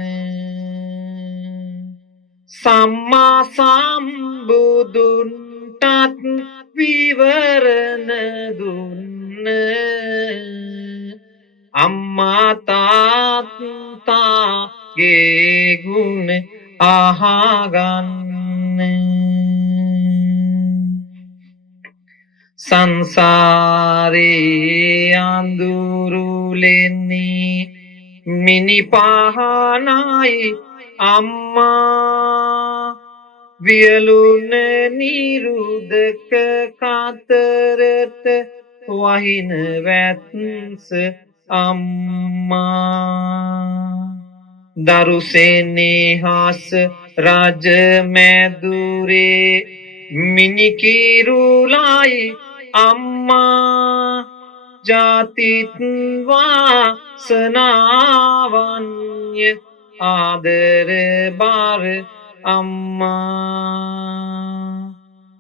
සම්මා සම්බුදුන්ටත් විවරණ දුන්න අම්මා තාත්තා ගේ ගුණ අහගන්න සංසාරේ අඳුරුලෙන්නේ මිනි පහනයි අම්මා වියලුන නිරුදක කතරට වහින වැත්ස අම්මා දරුසෙනෙහස රජ මැදුරේ මිනිකිරුලයි අම්මා ජාතිත් වාසනාවන්ය ආදර බර අම්මා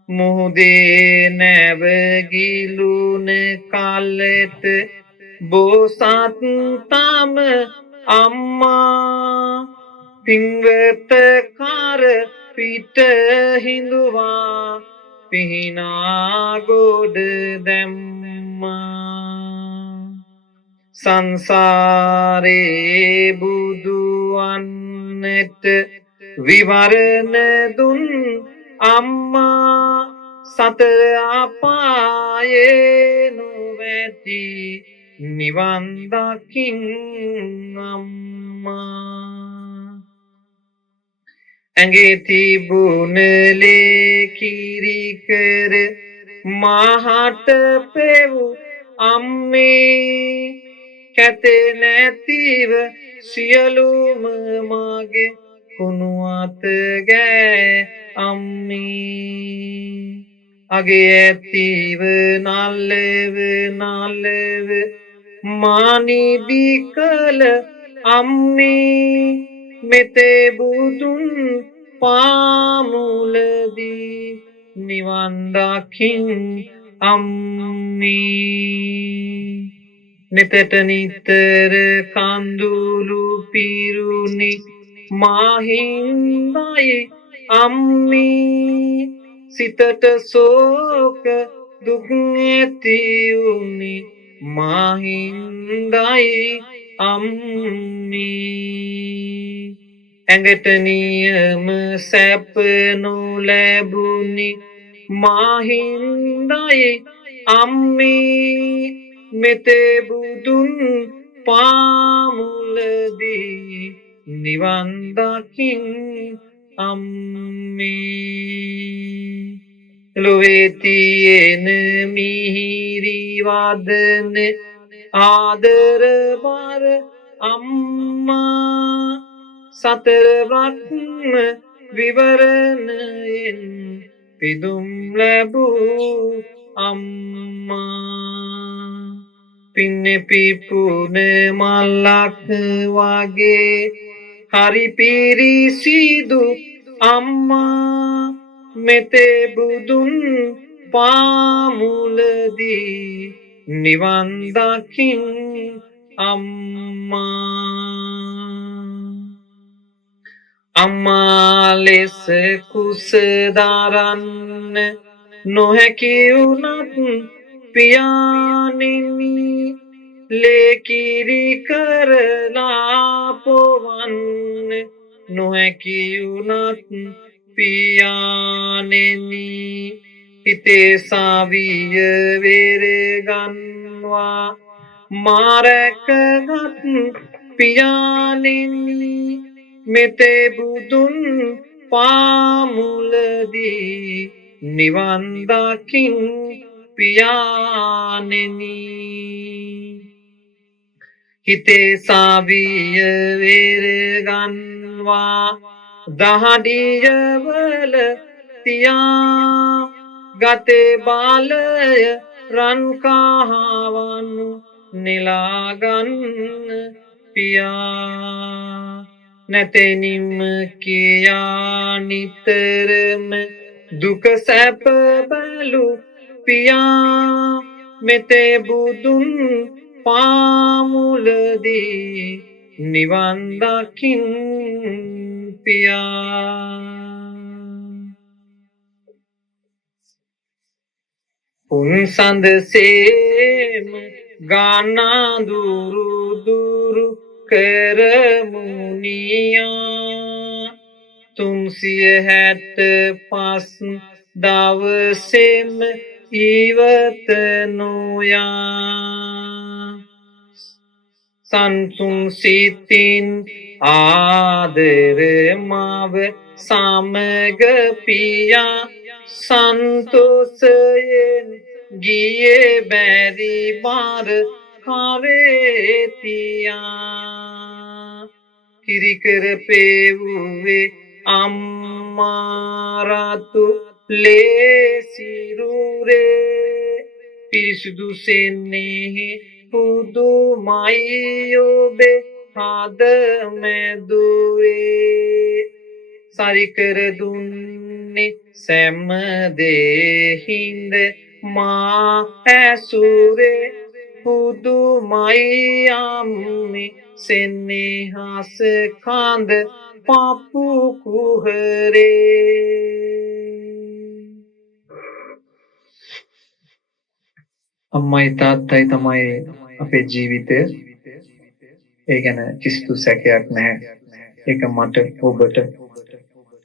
මුහුදේ නැවගිලුන කලට බෝසත් තම අම්මා පින්වත කර පිට හිඳුවා පිහිනා ගොඩ දැම්මා සංසාරේ බුදුවන්නට විවරණ දුන් අම්මා සතර අපායේ නොවැටි නිවන් දකින් අම්මා ඇඟේ තිබුණ ලේ කිරි කර මහට පෙවු අම්මේ කැතේ නැතිව සියලුම මගේ කුණු අත ගෑ අම්මේ අගේ ඇතිව නල්ලව නල්ලව මානිදි කළ අම්මේ මෙතේ බුදුන් පාමුලදී නිවන් දකින් අම්මේ නිතට නිතර කඳුළු පිරුණි මාහින්දයි අම්මේ සිතට සෝක දුක් ඇතිවුනි මාහින්දයි අම්මේ ඇඟට නියම සැප නොලැබුණි මාහින්දයි අම්මේ මෙතේ බුදුන් පාමුලදී නිවන් දකින් අම්මේ ලොවේ තියෙන මිහිරි වදන ආදර බර අම්මා සතර බ්‍රහ්ම විවරණයෙන් පිදුම් ලැබූ අම්මා පින්නේ පිපුන මල්ලක් වගේ හරි පිරිසිදු අම්මා මෙතේ බුදුන් පාමුලදී නිවන් දකින් අම්මා අම්මා ලෙස කුස දරන්න නොහැකි වුණත් පියාණෙනි ලේ කිරි කරලා පොවන්න නොහැකි වුණත් පියාණෙනි හිතේ සාවිය වේර ගන්වා මාරකගත් පියාණෙනි මෙතේ බුදුන් පාමුලදී නිවන් දකින් පියාණෙනි හිතේ සාවිය වේර ගන්වා දහඩියවල තියා ගතේ බාලය රන් කහවනු නෙලාගන්න පියා නැතෙනිම කියා නිතරම දුක සැප බැලු පියා මෙතේ බුදුන් පාමුලදී නිවන් දකින් පියා පුන්සඳ සේම ගානා දුරු දුරු කරමුනියා 365 දවසෙම ඉවත නොයා සංසුන් සිතින් ආදර මව සමග පියා සන්තෝෂයෙන් ගියේ බැරි බාර කවේතියා කිරිකර පෙවුවේ අම්මා රතු ලේසිරුරේ පිරිසුදු සෙන්නේ පුදුමයි ඔබේ හද මැදුවේ සරිකර දුන්නේ සෑම දෙහිඳ මා ඇසුරේ පුදුමයි අම්මේ සෙනෙහස කඳ පපු කුහරේ අම්මයි තාත්තයි තමයි අපේ ජීවිතය. ඒ ගැන කිසිදු සැකයක් නැහැ. ඒක මට ඔබට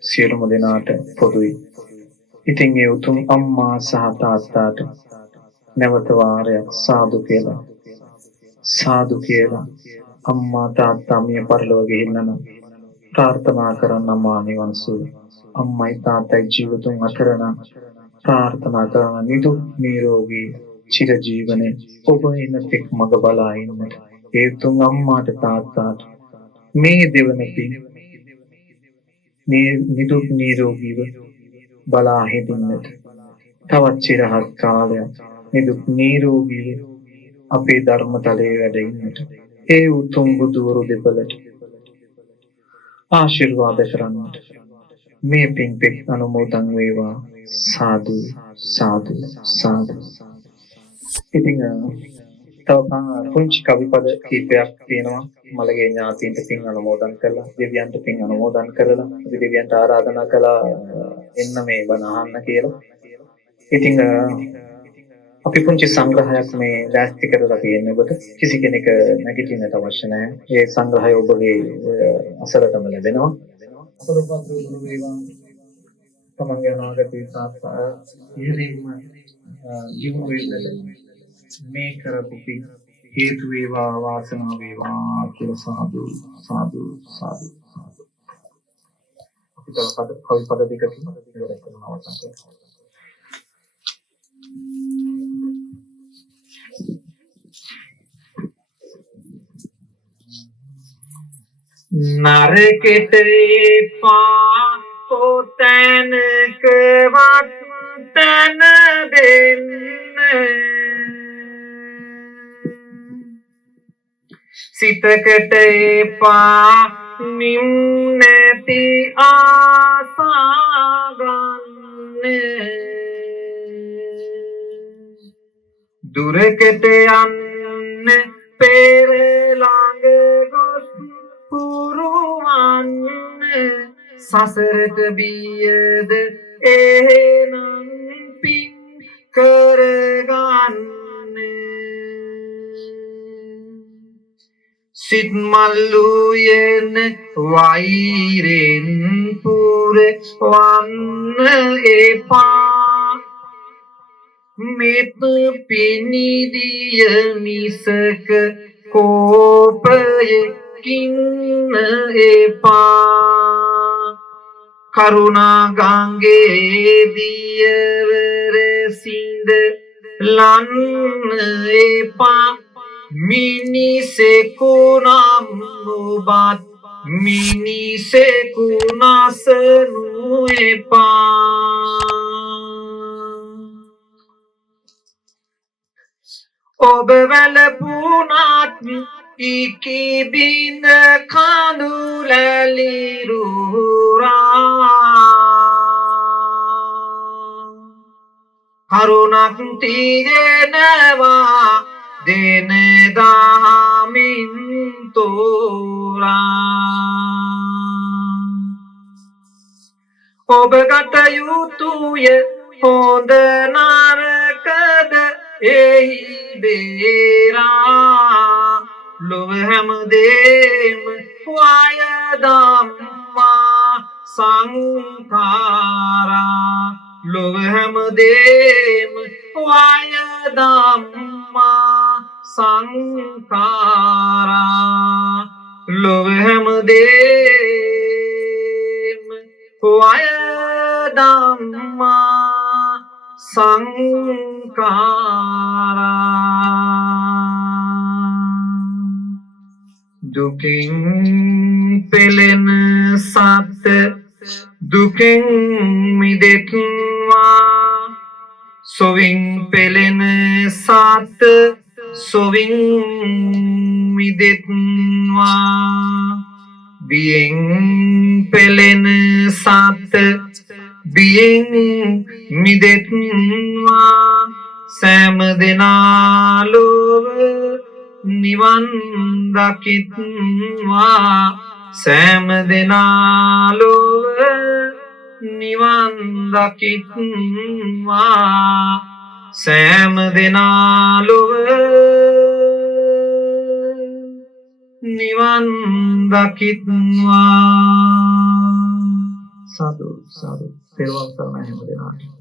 සියලුම දෙනාට පොදුයි. ඉතින් ඒ උතුම් අම්මා සහ තාත්තාට නැවත වාරයක් සාදු කියලා අම්මා තාත්තා මිය පරලොව ගිහිල්ලා නම් ප්‍රාර්ථනා කරන අම්මා නිවන් සුව. අම්මයි තාත්තයි ජීවිතුන් අතර නම් ප්‍රාර්ථනා කරන නිදුක් නිරෝගී චිරජීවනයේ ඔබ එන තෙක් මඟ බලා ඉන්නට ඒ තුන් අම්මාට තාත්තාට මේ දෙවන පින් නිදුක් නිරෝගීව බලා හිටින්නට තවත් චිරහත් කාලයක් නිදුක් නිරෝගීව අපේ ධර්මතලයේ වැඩ ඉන්නට ඒ උතුම් බුදුවරු දෙපළට ආශිර්වාද කරන්නට මේ පින් පෙක් අනුමෝදන් වේවා. සාදු සාදු සාදු. ඉතින් තව පුංචි කවි පද කීපයක් තියෙනවා මලගේ ඥාතීන්ට පින් අනුමෝදන් කරලා දෙවියන්ට පින් අනුමෝදන් කරලා අපි දෙවියන්ට ආරාධනා කළා එන්න මේ බණ අහන්න කියලා. ඉතින් අපි පුංචි සංග්‍රහයක් මේ ලෑස්ති කරලා තියෙන ඔබට කිසි කෙනෙක් නැගිටින්නට අවශ්‍ය නැහැ. ඒ සංග්‍රහය ඔබගේ අසලටම ලැබෙනවා. අපරපත් වූ වේවා තමන්ගේ අනාගතයේ සාර්ථක ඉහිරින්ම ජීවු වෙන්න මේ කරපු පින් හේතු වේවා වාසනාව වේවා කියලා සාදු සාදු සාදු. අපිට කවි පද දෙකකින් ඉවර කරනවා තමයි. නරකෙට එපා කොතැනකවත් තැන දෙන්න සිතකට එපා නිම් නැති ආසා ගන්න දුරකට යන්න පෙර ළඟ ගොස් පුරුවන්න සසරට බියද එහෙනම් පින් කරගන්න සිත් මල්ලුයෙන් වෛරෙන් පුරවන්න එපා මෙත් පිනිදිය මිසක කෝපයකින් එපා කරුණා ගංගේ දියවර සිඳ ලන්න එපා මිනිසෙකු නම් ඔබත් මිනිසෙකු නසනු එපා ඔබ වැළපුණත් ඉකිබිඳ කඳුලැලිරුරා කරුණක් තියනවා දෙන දහමින් තෝරා ඔබ ගත යුතුය හොඳ නරකද එහි බේරා ලොව හැමදේම වය ධම්මා සංඛාරා ලොව හැමදේම වය ධම්මා සංඛාරා ලොව හැමදේම වය ධම්මා සංඛාරා දුකින් පෙළෙන සත් දුකින් මිදෙත්වා සොවින් පෙළෙන සත් සොවින් මිදෙත්වා බියෙන් පෙළෙන සත් බියෙන් මිදෙත්වා සෑම දෙනා ලොව නිවන් දකිත්වා සෑම දෙනා ලොව නිවන් දකිත්වා සෑම දෙනා ලොව නිවන් දකිත්වා සාදු සාදු තෙරුවන් සරණයි හැම දෙනාට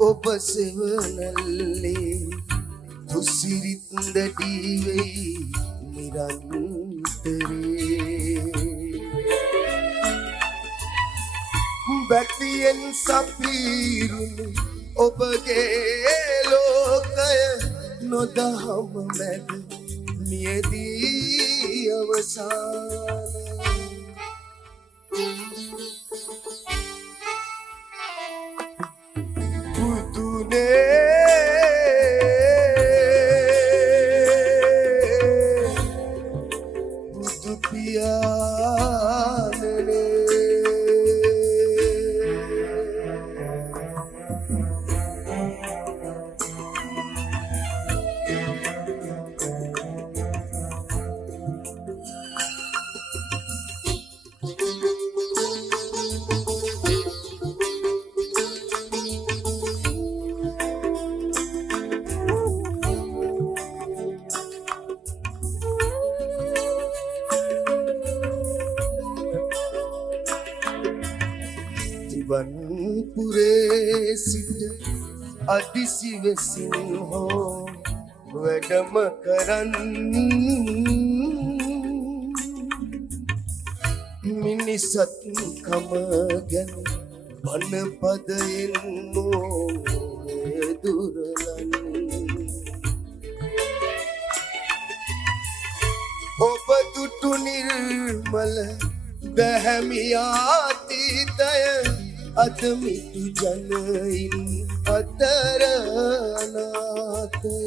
ඔබ සෙවනල්ලේ දුසිරිත් දැඩිවෙයි නිරන්තරේ බැතියෙන් සපීරුණු ඔබගේ ලෝකය නොදහම මැද මියදී අවසාන පුරේ සිට අදිසිවසින් හෝ වැඩම කරන් මිනිසත් කම ගැන බන පදයෙන් දුරලන් ඔබ දුටු නිර්මල බැහැමියාතීතය අද මිටු ජනයින් අතර අනාතය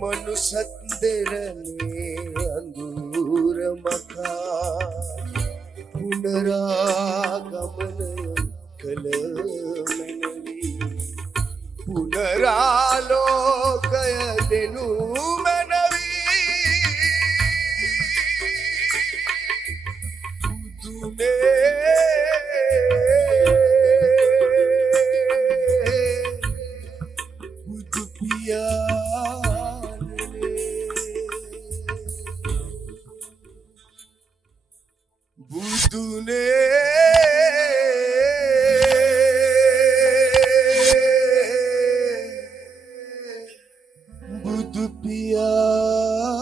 මනුසත් දෙරනේ අඳුර මකා පුනරාගමනය කළ මැනවි පුනරාලෝකය දෙනු මැනවි බුදු පියාණනේ බුදුනේ බුදු පියා